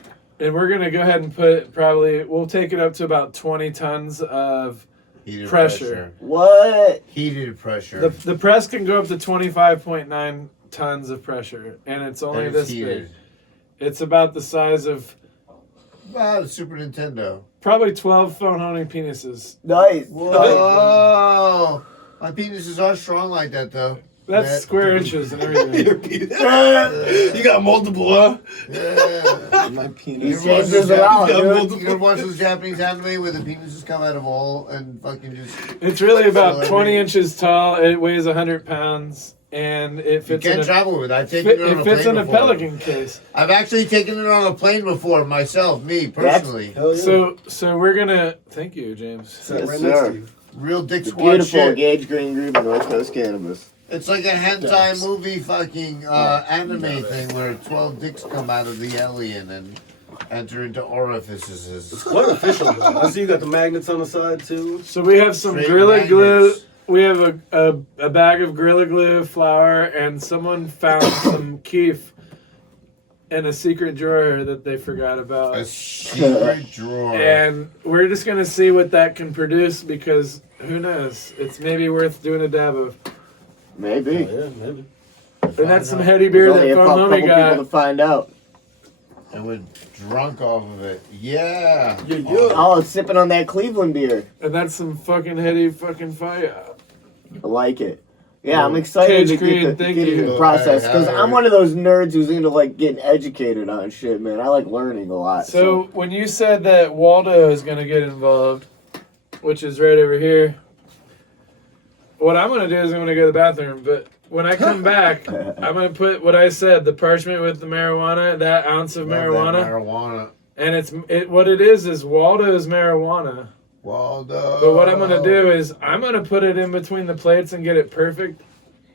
And we're gonna go ahead and we'll take it up to about 20 tons of Heated pressure. What? Heated pressure. The press can go up to 25.9 tons of pressure, and it's only And it's this big. heated. It's about the size of Ah, the Super Nintendo. probably 12 phone holding penises. Nice. Whoa! My penises are strong like that, though. That's That- square inches and everything. You got multiple, huh? Yeah. My He penis. changes it out, dude. You ever watch those Japanese anime where the penises come out of all and fucking just... It's really about So, I 20 mean- inches tall. It weighs 100 pounds, and it You fits in can't a, travel with it. I've taken it on it a fits plane in a before. Pelican case. I've actually taken it on a plane before myself, me, personally. Hell yeah. So we're gonna thank you, James. Sat Yes, right next sir. to you. Real dick The squad beautiful shit. Gage Green Group and North Coast Cannabis. It's like a hentai Thanks. movie fucking anime thing where 12 dicks come out of the alien and enter into orifices. Quite official, though. I see you got the magnets on the side, too. So we have some Straight Gorilla Glue. magnets. We have a bag of Gorilla Glue flour, and someone found some keef in a secret drawer that they forgot about. A secret drawer. And we're just gonna see what that can produce because who knows? It's maybe worth doing a dab of. Maybe. Yeah, maybe. And that's some heady beer There's only that a Phone couple Homie people got. to find out. And we're drunk off of it. Yeah. Yeah. Oh, sipping on that Cleveland beer. And that's some fucking heady fucking fire. I like it. Yeah, I'm excited Cage to Green, get thank into you. the process Hey, because hey. I'm one of those nerds who's into like getting educated on shit, man. I like learning a lot. So when you said that Waldo is gonna get involved, which is right over here, what I'm gonna do is I'm gonna go to the bathroom. But when I come back, I'm gonna put what I said, the parchment with the marijuana, that ounce of Love that marijuana, Marijuana. and what it is Waldo's marijuana. Waldo. But what I'm gonna do is I'm gonna put it in between the plates and get it perfect.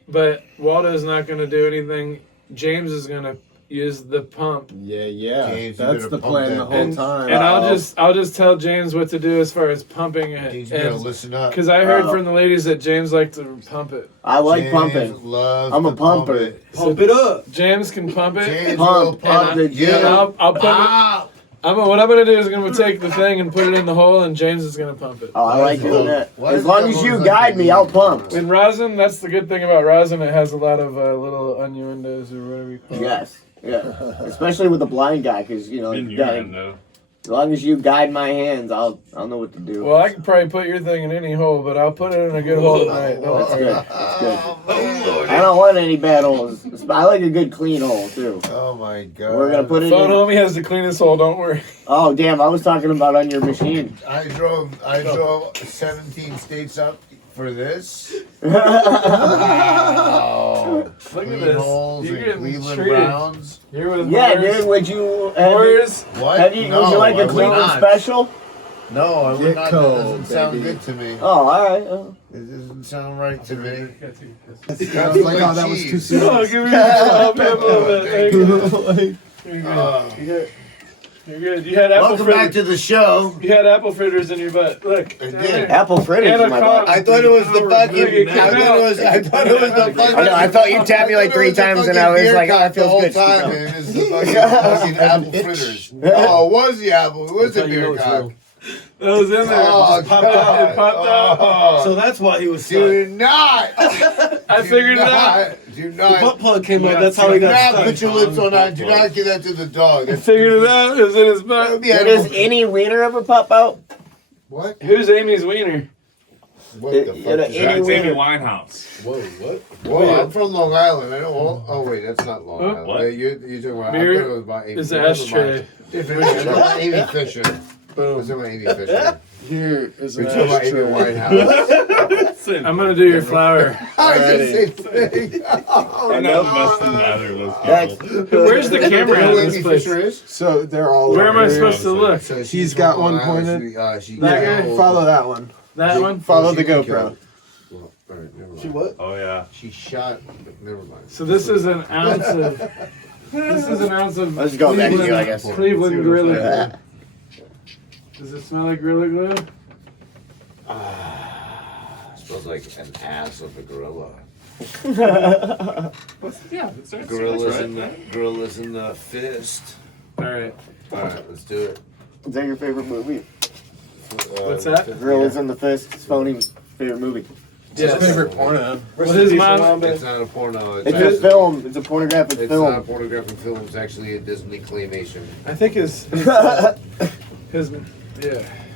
But Waldo's not gonna do anything. James is gonna use the pump. Yeah. James, you That's better the pump plan that the whole And, time. and I'll just tell James what to do as far as pumping it. James, you better listen up. Because I heard from the ladies that James liked to pump it. I like James pumping. loves I'm a to pump pumper. it. Pump it up. James can pump it. James Pump, will pump the you. gym. I'll put it. What I'm gonna do is I'm gonna take the thing and put it in the hole, and James is gonna pump it. Oh, I like doing that. Why As does long it as you always guide like me, that? I'll pump. In rosin, that's the good thing about rosin. It has a lot of little innuendos or whatever you call it. Yes. Yeah. Especially with a blind guy, because you know, In you your gotta, hand, though. as long as you guide my hands, I'll know what to do. Well, I could probably put your thing in any hole, but I'll put it in a good hole tonight. Don't That's worry. good. That's good. Oh, I don't want any bad holes. I like a good clean hole too. oh my god. We're gonna put it Phone in. homie has the cleanest hole. Don't worry. Oh damn! I was talking about on your machine. I drove 17 states up for this. Wow. Look at Clean this. holes You're and getting Cleveland treated. Browns. You're with Yeah, Morris. dude. Would you? Morris. What? Would you like I a would Cleveland not. special? No, I would Get not. cold, That doesn't sound baby. good to me. Oh, all right. It doesn't sound right to me. I was like, oh, that was too soon. Oh, give me a little bit. Thank you. Like, You're good. You're good. You had apple Welcome back fritters. to the show. You had apple fritters in your butt. Look. I down did. there. Apple fritters And in a my cock. butt. I thought it was the fucking. Look, it came I thought it was the fucking. I know. I thought you tapped me like 3 times, and I was like, "Oh, that the feels whole good." time, man. It's the fucking apple fritters. Oh, it was the apple. It was the beer cock. That was in there. Oh, It popped out. It popped out. Oh. So that's why he was stuck. Do not. I figured it out. Do The not. butt plug came You out. got That's how he Do got not stuck. put your lips on that. Do not give that to the dog. I figured it out. It was in his butt. Does any wiener ever pop out? What? Who's Amy's wiener? What the fuck? Any is that? That's Amy wiener. Winehouse. Whoa, what? Whoa, I'm from Long Island. I don't. Oh wait, that's not Long Huh? Island. What? You're talking about. I Mirror thought it was about Amy. is the Never ashtray. mind. Different. I'm talking about Amy Fisher. I'm talking about Amy Fisher. here is an You're talking about Amy ashtray. Winehouse. I'm gonna do your flower. I didn't say thing. Oh, I'm no. not messing matter those That's- people. Where's the camera You know in who this Amy place? Fisher is? So they're all Where am I over. supposed to look? So she's He's from got Long one Island. pointed. She That got guy? old. Follow that one. That one? Follow She the got GoPro. killed. Well, all right, never mind. She what? Oh, yeah. She shot. Never mind. So this is an ounce of. This is an ounce of. Let's go back to you, I guess. Cleveland Gorilla Glue. Yeah. Does it smell like Gorilla Glue? Smells like an ass of a gorilla. Yeah, it's Gorillas in the fist. All right. All right, let's do it. Is that your favorite movie? What's that? Gorillas in the Fist. It's Phony's favorite movie. His Yes. favorite porno. What is mine? It's not a porno. It's a film. It's a pornographic It's not a film. pornographic film. It's actually a Disney claymation. I think his yeah.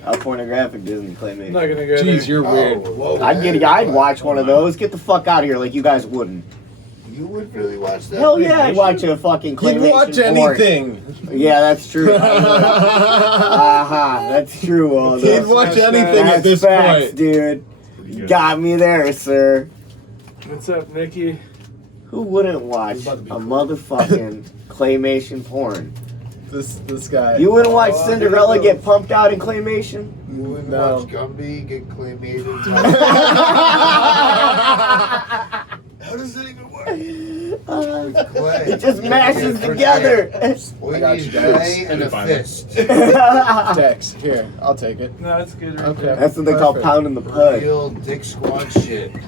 A pornographic Disney I'm claymation. not gonna go Jeez, there. you're weird. Whoa, I'd watch one of those. Get the fuck out of here, like you guys wouldn't. You would really watch that? Hell yeah, I'd watch a fucking claymation. He'd watch porn. anything. Yeah, that's true. Aha, that's true. All He'd watch anything That's at this facts, point. dude. You got me there, sir. What's up, Nikki? Who wouldn't watch a motherfucking claymation porn? This guy. You wouldn't watch Cinderella get pumped out in claymation? You would No. watch Gumby get claymated. How does that even work? Clay. It just mashes together. All I you got need you is guys. clay and a Find it. fist. Dex, here, I'll take it. No, it's good. Right Okay. there. That's what they call Perfect. pounding the pud. Real dick squad shit. When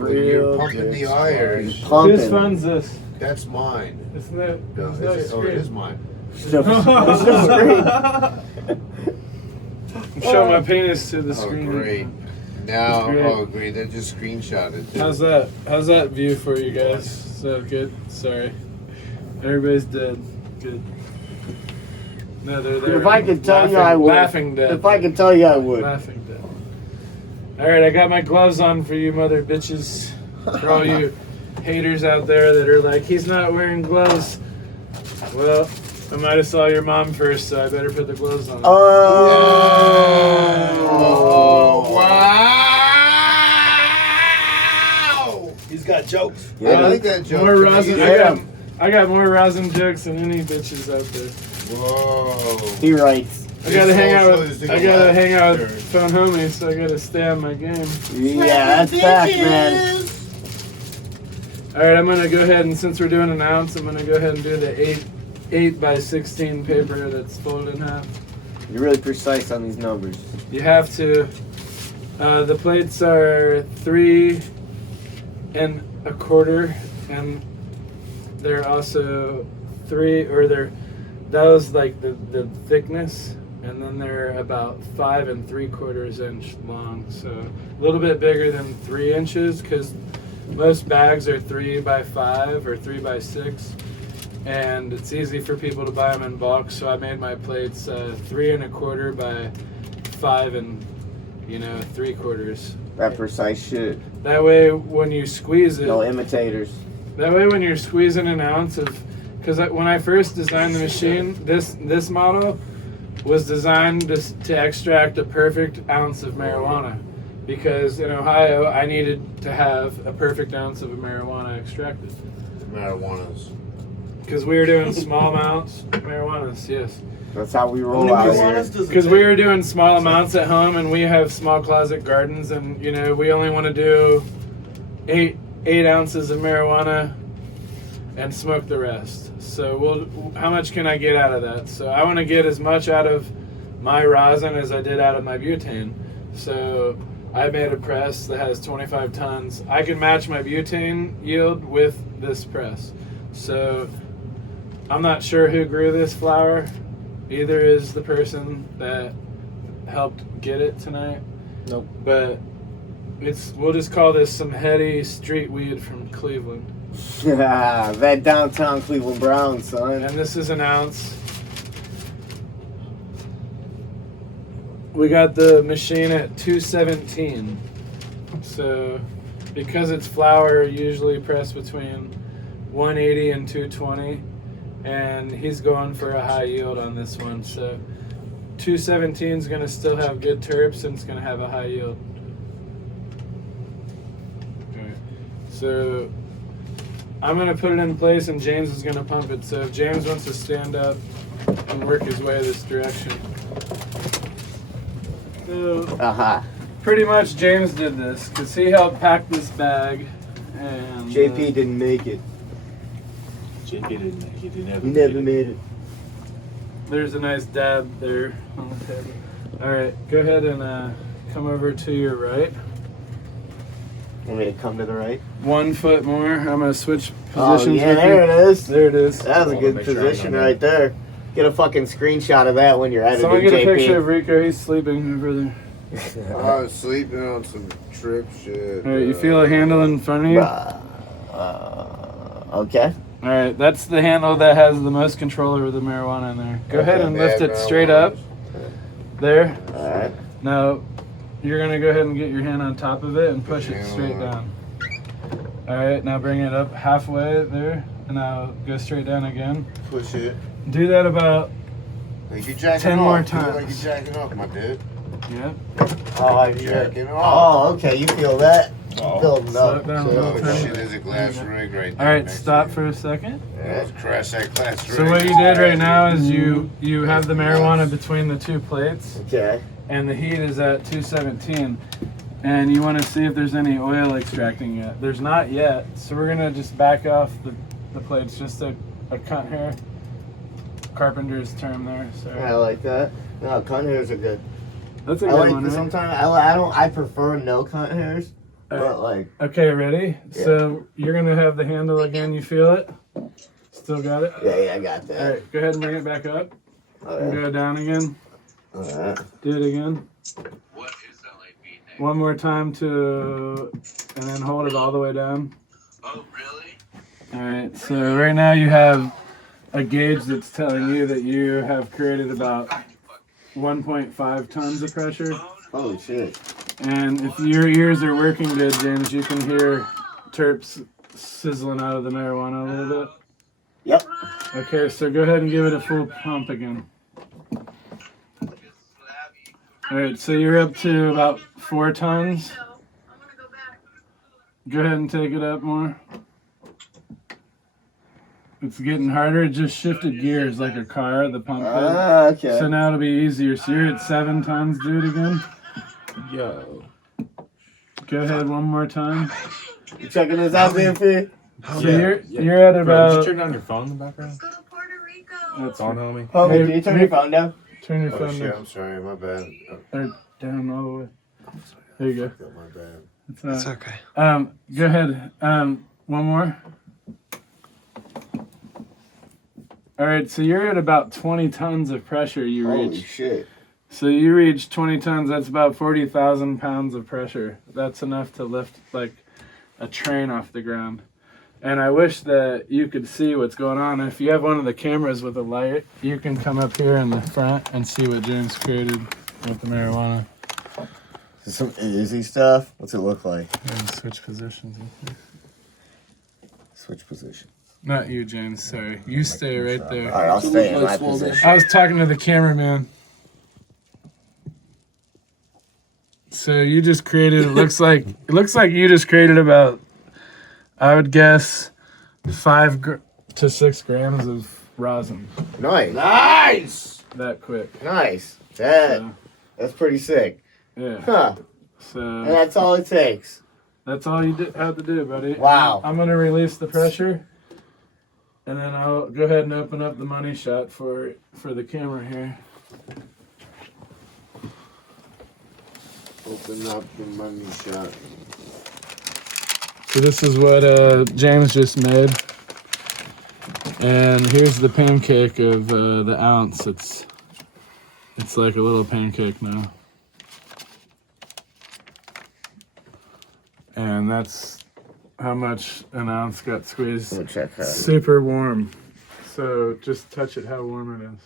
you're Real pumping dick the iron, Whose Pumping. phone's this? that's mine. It's no. No, It's no it screen. is mine. Stuff- stuff screen. I'm showing my penis to the Oh, screen. great. Now, Great. oh, great. That just screenshotted. How's that? How's that view for you guys? Is that good? Sorry. Everybody's dead. Good. No, they're there. If I could tell you, Laughing- I would. Laughing dead. If I could tell you, I would. Laughing dead. Alright, I got my gloves on for you mother bitches. For all you haters out there that are like, he's not wearing gloves. Well, I might have saw your mom first, so I better put the gloves on. Oh. Wow! He's got jokes. I like that joke. More Can I rosin. get that? I got more rosin jokes than any bitches out there. Whoa. He writes. I gotta hang out Social is with to I go gotta left. hang out with phone homies, so I gotta stay on my game. Yeah, that's fact, man. All right, I'm gonna go ahead and since we're doing an ounce, I'm gonna go ahead and do the 8 by 16 paper that's folded in half. You're really precise on these numbers. You have to. The plates are 3 1/4, and they're also 3, or that was like the thickness, and then they're about 5 3/4 inch long, so a little bit bigger than 3 inches, because most bags are 3 by 5 or 3 by 6, and it's easy for people to buy them in bulk, so I made my plates 3 1/4 by 5 3/4. That precise shit. That way, when you squeeze it, No imitators. that way when you're squeezing an ounce of, because when I first designed the machine, this model was designed to extract a perfect ounce of marijuana, because in Ohio I needed to have a perfect ounce of marijuana extracted. Marijuanas. Because we were doing small amounts of marijuanas, yes. That's how we How roll many out marijuanas here. does it Because take? we were doing small amounts at home, and we have small closet gardens, and we only want to do 8 ounces of marijuana and smoke the rest. So how much can I get out of that? So I want to get as much out of my rosin as I did out of my butane. So I made a press that has 25 tons. I can match my butane yield with this press. So I'm not sure who grew this flower. Either is the person that helped get it tonight. Nope. But we'll just call this some heady street weed from Cleveland. That downtown Cleveland Browns, son. And this is an ounce. We got the machine at 217. So because it's flour, usually pressed between 180 and 220. And he's going for a high yield on this one. So 217 is going to still have good terps, and it's going to have a high yield. Alright. So I'm going to put it in place, and James is going to pump it. So if James wants to stand up and work his way this direction. So pretty much James did this because he helped pack this bag. And JP didn't make it. JP didn't make it. He He never made it. There's a nice dab there on the table. All right, go ahead and come over to your right. Want me to come to the right? 1 foot more. I'm gonna switch Oh, positions yeah, with there you. it is. There it is. That was a I wanna good make sure I position know right there. Get a fucking screenshot of that when you're editing, Someone get a picture of JP. Rico. He's sleeping over there. I was sleeping on some trip shit. All right, you feel a handle in front of you? Okay. All right, that's the handle that has the most control over the marijuana in there. Go ahead and lift it straight up. There. Alright. Now, you're gonna go ahead and get your hand on top of it and push it straight down. All right, now bring it up halfway there, and now go straight down again. Push it. Do that about, Like you're jacking 10 off. more Do it times. like you're jacking off, my dude. yeah. Oh, yeah. Jacking off. Oh, okay. You feel that? Oh. Building Slow up. it down a Oh, little tiny shit, bit. there's a glass rig right there. All right, next stop to for a second. Yeah, let's crash that glass rig. So what you did right now is you have the marijuana between the two plates, Okay. and the heat is at 217, and you want to see if there's any oil extracting yet. There's not yet, so we're gonna just back off the plates, just a cunt hair. Carpenter's term there. Sorry. I like that. No, cunt hairs are good. That's a I good like one, right? sometimes I prefer no cunt hairs, but like Okay, ready? Yeah. So you're gonna have the handle again. You feel it? Still got it? yeah, I got All that. right, go ahead and bring it back up. And Alright. go down again. Alright. Do it again. One more time and then hold it all the way down. Oh, really? All right, so right now you have a gauge that's telling you that you have created about 1.5 tons of pressure. Holy shit. And if your ears are working good, James, you can hear terps sizzling out of the marijuana a little bit. Yep. Okay, so go ahead and give it a full pump again. All right, so you're up to about 4 tons. Go ahead and take it up more. It's getting harder. It just shifted gears like a car, the pump did. Okay. So now it'll be easier. So you're at 7 tons. Do it again. Yo. Go ahead one more time. You checking this out, BFP? So you're at Bro, did you about. turn on your phone in the background? Go to Puerto Rico. It's on, homie. Homie, can you turn your phone down? Turn your Oh phone shit, down. I'm sorry, my bad. Or down all the way. There you go. My bad. It's okay. Go ahead. One more. All right, so you're at about 20 tons of pressure you Holy reach. shit. So you reach 20 tons, that's about 40,000 pounds of pressure. That's enough to lift like a train off the ground. And I wish that you could see what's going on. If you have one of the cameras with a light, you can come up here in the front and see what James created with the marijuana. Some easy stuff. What's it look like? And switch positions. Switch position. Not you, James, sorry. You stay right All there. right, I'll stay in my position. I was talking to the cameraman. So you just created, it looks like you just created about, I would guess, 5 to 6 grams of rosin. Nice. That quick. Nice. So, That's pretty sick. yeah. Huh. And So that's all it takes. that's all you had to do, buddy. Wow. I'm gonna release the pressure, and then I'll go ahead and open up the money shot for the camera here. Open up the money shot. So this is what James just made, and here's the pancake of the ounce. It's like a little pancake now, and that's how much an ounce got squeezed. Let me check that. Super warm. So just touch it how warm it is.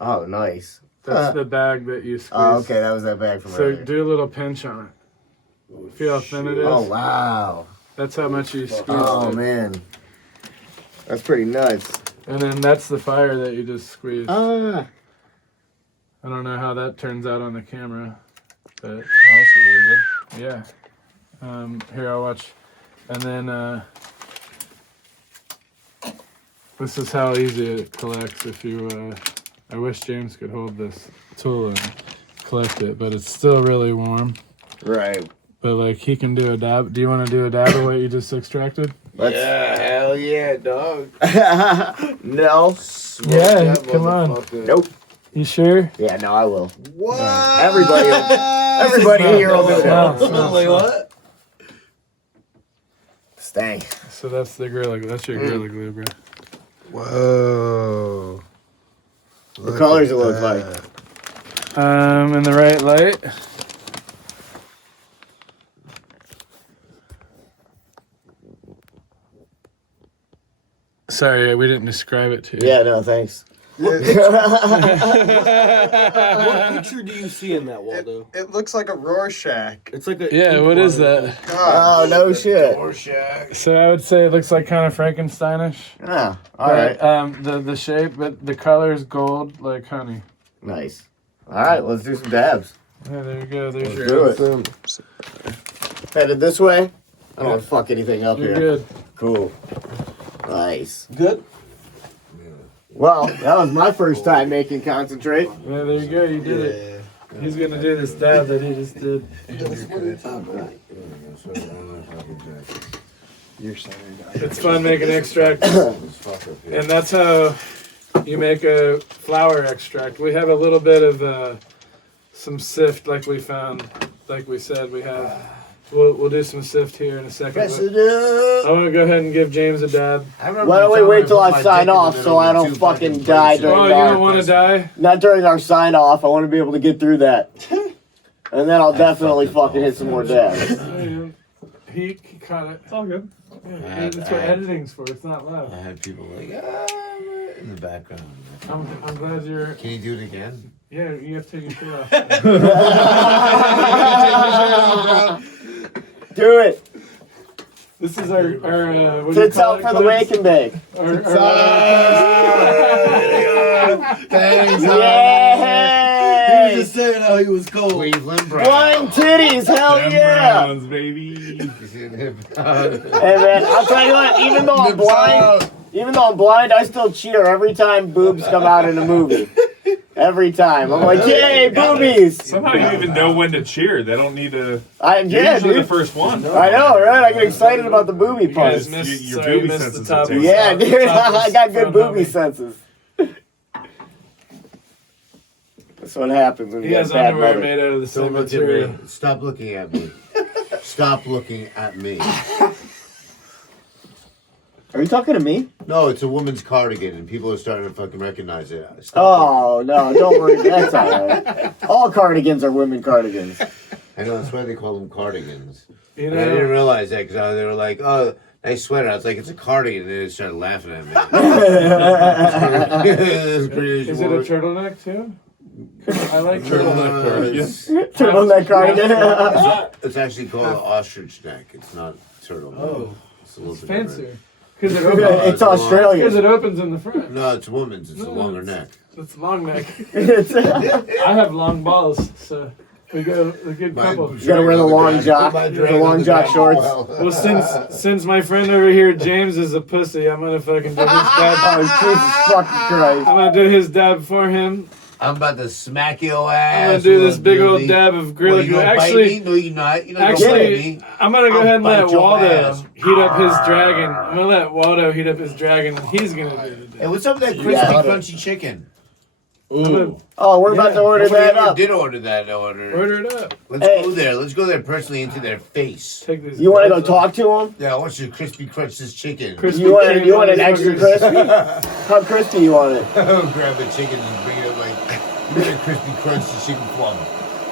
Oh, nice. That's the bag that you squeezed. Oh, okay, that was that bag from So earlier. do a little pinch on it. Feel how thin it is? Oh, wow. That's how much you squeezed Oh, it. man. That's pretty nuts. And then that's the fire that you just squeezed. Ah. I don't know how that turns out on the camera, but Also really good. yeah. Here, I'll watch. And then this is how easy it collects if you... I wish James could hold this tool and collect it, but it's still really warm. Right. But like he can do a dab. Do you want to do a dab of what you just extracted? Yeah, hell yeah, dog. No. Yeah, come on. Nope. You sure? Yeah, no, I will. What? Everybody here will do it. No. Wait, what? Stank. So that's the Gorilla Glue. That's your Gorilla Glue, bro. Whoa. What colors it look like? In the right light. Sorry, we didn't describe it to you. Yeah, no, thanks. What picture do you see in that, Waldo? It looks like a Rorschach. It's like a Yeah, what is that? Oh, no shit. So I would say it looks like kind of Frankensteinish. Ah, all right. The shape, but the color is gold like honey. Nice. All right, let's do some dabs. Yeah, there you go. There's Let's your do it. Headed this way. I don't want to fuck anything up You're here. good. Cool. Nice. good. Well, that was my first time making concentrate. Yeah, there you go. You did it. He's gonna do this dab that he just did. It's fun making extract, and that's how you make a flower extract. We have a little bit of some sift, like we found, like we said we have. We'll do some sift here in a second. Press it up. I want to go ahead and give James a dab. Why don't we wait till I sign off so I don't fucking die during Oh, you don't want to die? Not during our sign off. I want to be able to get through that. And then I'll definitely fucking hit some more dabs. He caught it. It's all good. Yeah, that's what editing's for. It's not loud. I had people like, in the background. I'm glad you're. Can you do it again? Yeah, you have to take your shirt off. Do it. This is our what do you Tits call out it, for the Clips? wake and bake. He Yay! was just saying how he was cold. Cleveland Blind titties, hell yeah! baby. Hey man, I'll tell you what, even though I'm blind, I still cheer every time boobs come out in a movie. Every time. I'm like, yay, boobies! Somehow you even know when to cheer. They don't need to. Yeah, You're usually dude. the first one. I know, right? I get excited about the booby You guys parts. missed, Your sorry, you booby missed the senses top. are taken. Yeah, dude. top I got good phone booby homie. senses. That's what happens when you He got has bad underwear mother. made out of the same Don't look at material. me. Stop looking at me. Stop looking at me. Are you talking to me? No, it's a woman's cardigan, and people are starting to fucking recognize it. Stop Oh, no, don't worry. That's all right. All cardigans are women cardigans. I know, that's why they call them cardigans. You And I didn't know, realize that because they were like, oh, nice sweater. I was like, it's a cardigan. And they started laughing at me. It's pretty is it a turtleneck too? I like Turtleneck turtlenecks. cardigan. Turtleneck cardigan. It's actually called an ostrich neck. It's not turtleneck. Oh, It's a little it's bit different. fancier. Because it opens. It's Because Australian. it opens in the front. No, it's a woman's. It's a No, longer it's- neck. It's long neck. You I have long balls, so we go a good couple. gotta wear the long jock, the long jock shorts. Well, since my friend over here, James, is a pussy, I'm gonna fucking do his dab. Oh, Jesus fucking Christ. I'm gonna do his dab for him. I'm about to smack your I'm ass. gonna do this little big old doobie. dab of Well, Gorilla you Glue. gonna bite Actually, me? No, you're not. You're not gonna bite actually, me. I'm gonna go I'll ahead and let bite your Waldo ass. heat up his dragon. I'm gonna let Waldo heat up his dragon, and he's gonna do the Hey, dab. what's up with that crispy, Yeah. crunchy chicken? Ooh. Oh, we're about to order Nobody that ever up. did order that order. Order it up. Let's Hey. go there. Let's go there personally into their face. Take these. You want to go balls off. talk to him? Yeah, I want you to crispy crunch this chicken. Crispy You want Kreme you want an extra motherfuckers. crispy? How crispy you want it? Grab the chicken and bring it like, you're gonna crispy crunch the chicken plum.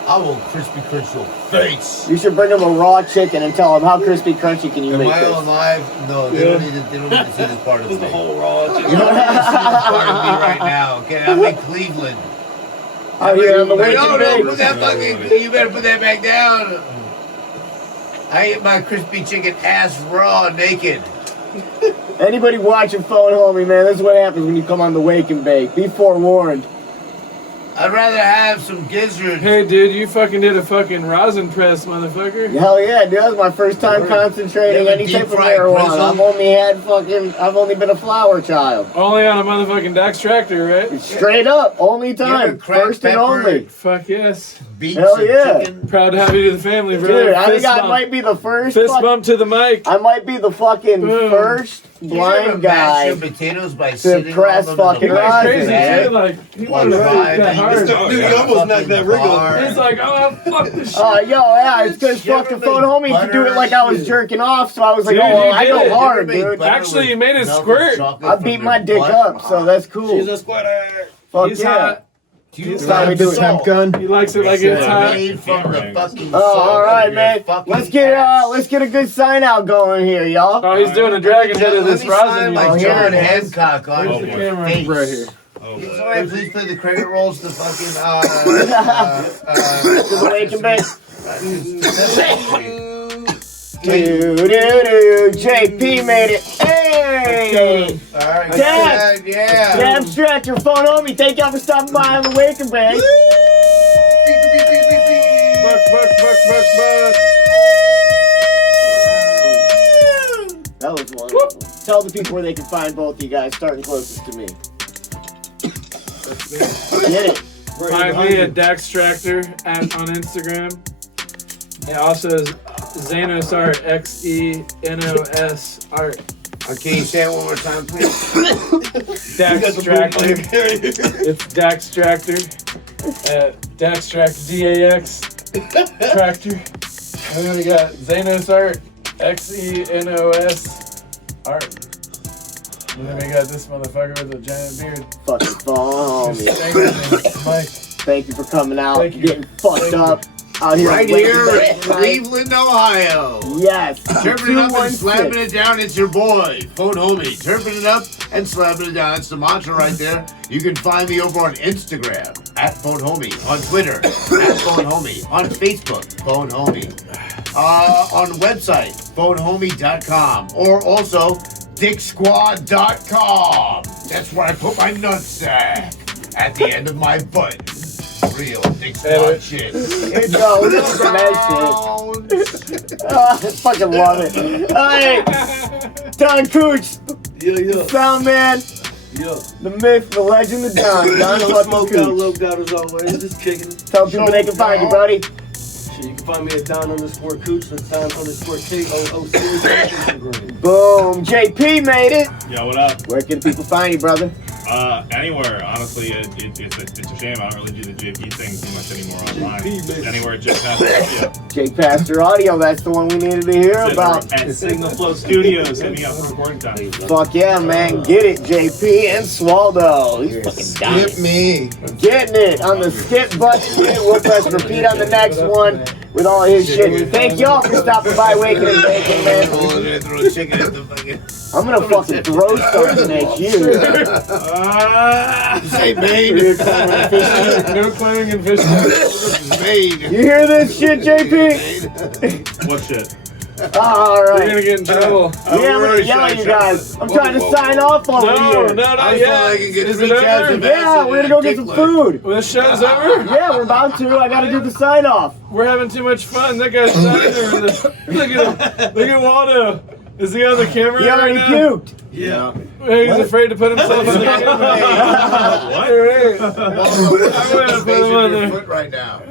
I will crispy crunch your face. You should bring him a raw chicken and tell him how crispy crunchy can you Am make I this. alive? No, they don't need to. They don't need to see this part of me. The whole raw chicken. You don't need to see this part of me right now. Okay, I'm in Cleveland. Out here on the way No, to no, bake. put that fucking. You better put that back down. I ate my crispy chicken ass raw, naked. Anybody watching Phone Homie, man, this is what happens when you come on the Wake and Bake. Be forewarned. I'd rather have some gizzards. Hey, dude, you fucking did a fucking rosin press, motherfucker. Hell yeah, dude, that was my first time concentrating You have a any type of deep-fried marijuana. grizzle? I've only been a flower child. Only on a motherfucking Daxtractor, right? Straight up, only You time, ever cracked first and pepper? only. Fuck yes. Beets Hell and yeah. chicken. Proud to have you to the family, bro. Dude, I think Fist I bump. might be the first. Fist bump to the mic. I might be the fucking Boom. first You ever blind mash your guy. potatoes by sitting press on them fucking in the rosin, Crazy man. too, like he One wanted to drive, that and you hard. just- Dude, you almost knocked that rig over. He's like, oh fuck this shit. Yo, yeah, it's because You ever fucking make Phone Homie could do it butter like I was shit? jerking off, so I was like, Dude, oh, well, you I did it. go hard, You ever make dude. butter Actually, with you made it melted squirt. chocolate I from beat your my dick butt? up, so that's cool. She's a squatter. Fuck He's yeah. hot. Do you That's how we do it. Temp gun. He likes it like it's hot. made from the fucking Oh, all right, salt man. of your Let's fucking get a good sign out going here, y'all. Oh, he's doing a dragon head of Let this me sign rosin. my Oh, here John it is. Hancock on Where's the your camera? face. Right here. Can somebody please play the credit rolls to fucking To the Wake and Bake. Hey. JP made it. Hey! Alright, Dad. good, yeah. Daxtractor Phone Homie, thank y'all for stopping by on the Wake and Bake. That was wonderful. Tell the people where they can find both you guys, starting closest to me. Get it. Find me at Daxtractor on Instagram. And also Xenos Art, XENOS Art. Okay, you say it one more time, please. Daxtractor. It's Daxtractor. Daxtractor, DAX Tractor. And then we got Xenos Art, XENOS Art. And then we got this motherfucker with a giant beard. Fucking Phone Just Homie. standing Mike. Thank you for coming out, Thank you. getting fucked Thank up out here. Right on Wake and here Bake in tonight. Cleveland, Ohio. Yes. Turping it up and 216. slapping it down, it's your boy, Phone Homie. Turping it up and slapping it down. It's the mantra right there. You can find me over on Instagram, at Phone Homie. On Twitter, at Phone Homie. On Facebook, Phone Homie. On the website, phonehomie.com. Or also, dicksquad.com. That's where I put my nutsack. At the end of my butt. Real Dick Squad shit. Here you go. Listen to that shit. I fucking love it. Hey, Don Cooch, Yeah. sound man. Yeah. The myth, the legend, the Don. Don No fucking smoked out, Cooch. loped out as always. Just kicking it. Tell people they can find you, buddy. Shit, you can find me at Don_Cooch. That's Don_KOOC on Instagram. Boom. JP made it. Yo, what up? Where can people find you, brother? Anywhere. Honestly, it's a shame I don't really do the JP thing too much anymore online. JP, baby. Anywhere, just audio. Jake Pastor Audio, that's the one we needed to hear about. At Signal Flow Studios, hit me up for recording time. Fuck yeah, man. Get it, JP and Swaldo. He's fucking dying. Skip me. Getting it on the skip button. We'll press repeat on the next one with all his shit. Thank y'all for stopping by Waking and Baking, man. Throw chicken at the fucking. I'm gonna fucking throw something at you. Say Maine. No clang and fishing. Maine. You hear this shit, JP? What shit? All We're right. gonna get in trouble. Yeah, I'm gonna yell at you guys. I'm trying to sign off over No, here. not I yet. thought I could get Is free it over? tabs Yeah, we're gonna go get some food. Well, this show's over? Yeah, we're about to. I gotta do the sign off. We're having too much fun. That guy's signing over there. Look at him. Look at Waldo. Is he on the camera He right already now? puked. Yeah. He's afraid to put himself on the camera. What? Hey, I'm gonna put him on Your there. foot right now.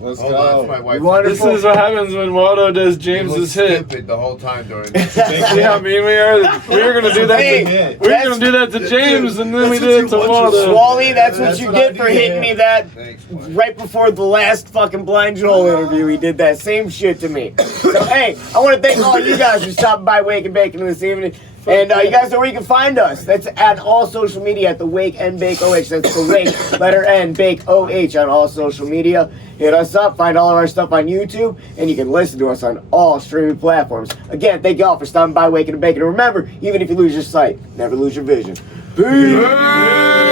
Let's Hold on, it's go. my wife. This Wonderful. is what happens when Waldo does He James's was hit. stupid the whole time during this. See how mean we are? We were gonna do that. Hey, To, we were gonna do that to James, and then we did it to Waldo. Swally, that's what That's you what get I for do, hitting yeah. me that Thanks, boy. right before the last fucking Blind Joel interview. He did that same shit to me. So, hey, I want to thank all you guys for stopping by Wake and Bacon this evening. And you guys know where you can find us. That's at all social media at the Wake and Bake OH. That's the Wake, letter N, Bake OH on all social media. Hit us up, find all of our stuff on YouTube, and you can listen to us on all streaming platforms. Again, thank y'all for stopping by Wake and Bacon. And remember, even if you lose your sight, never lose your vision. Peace.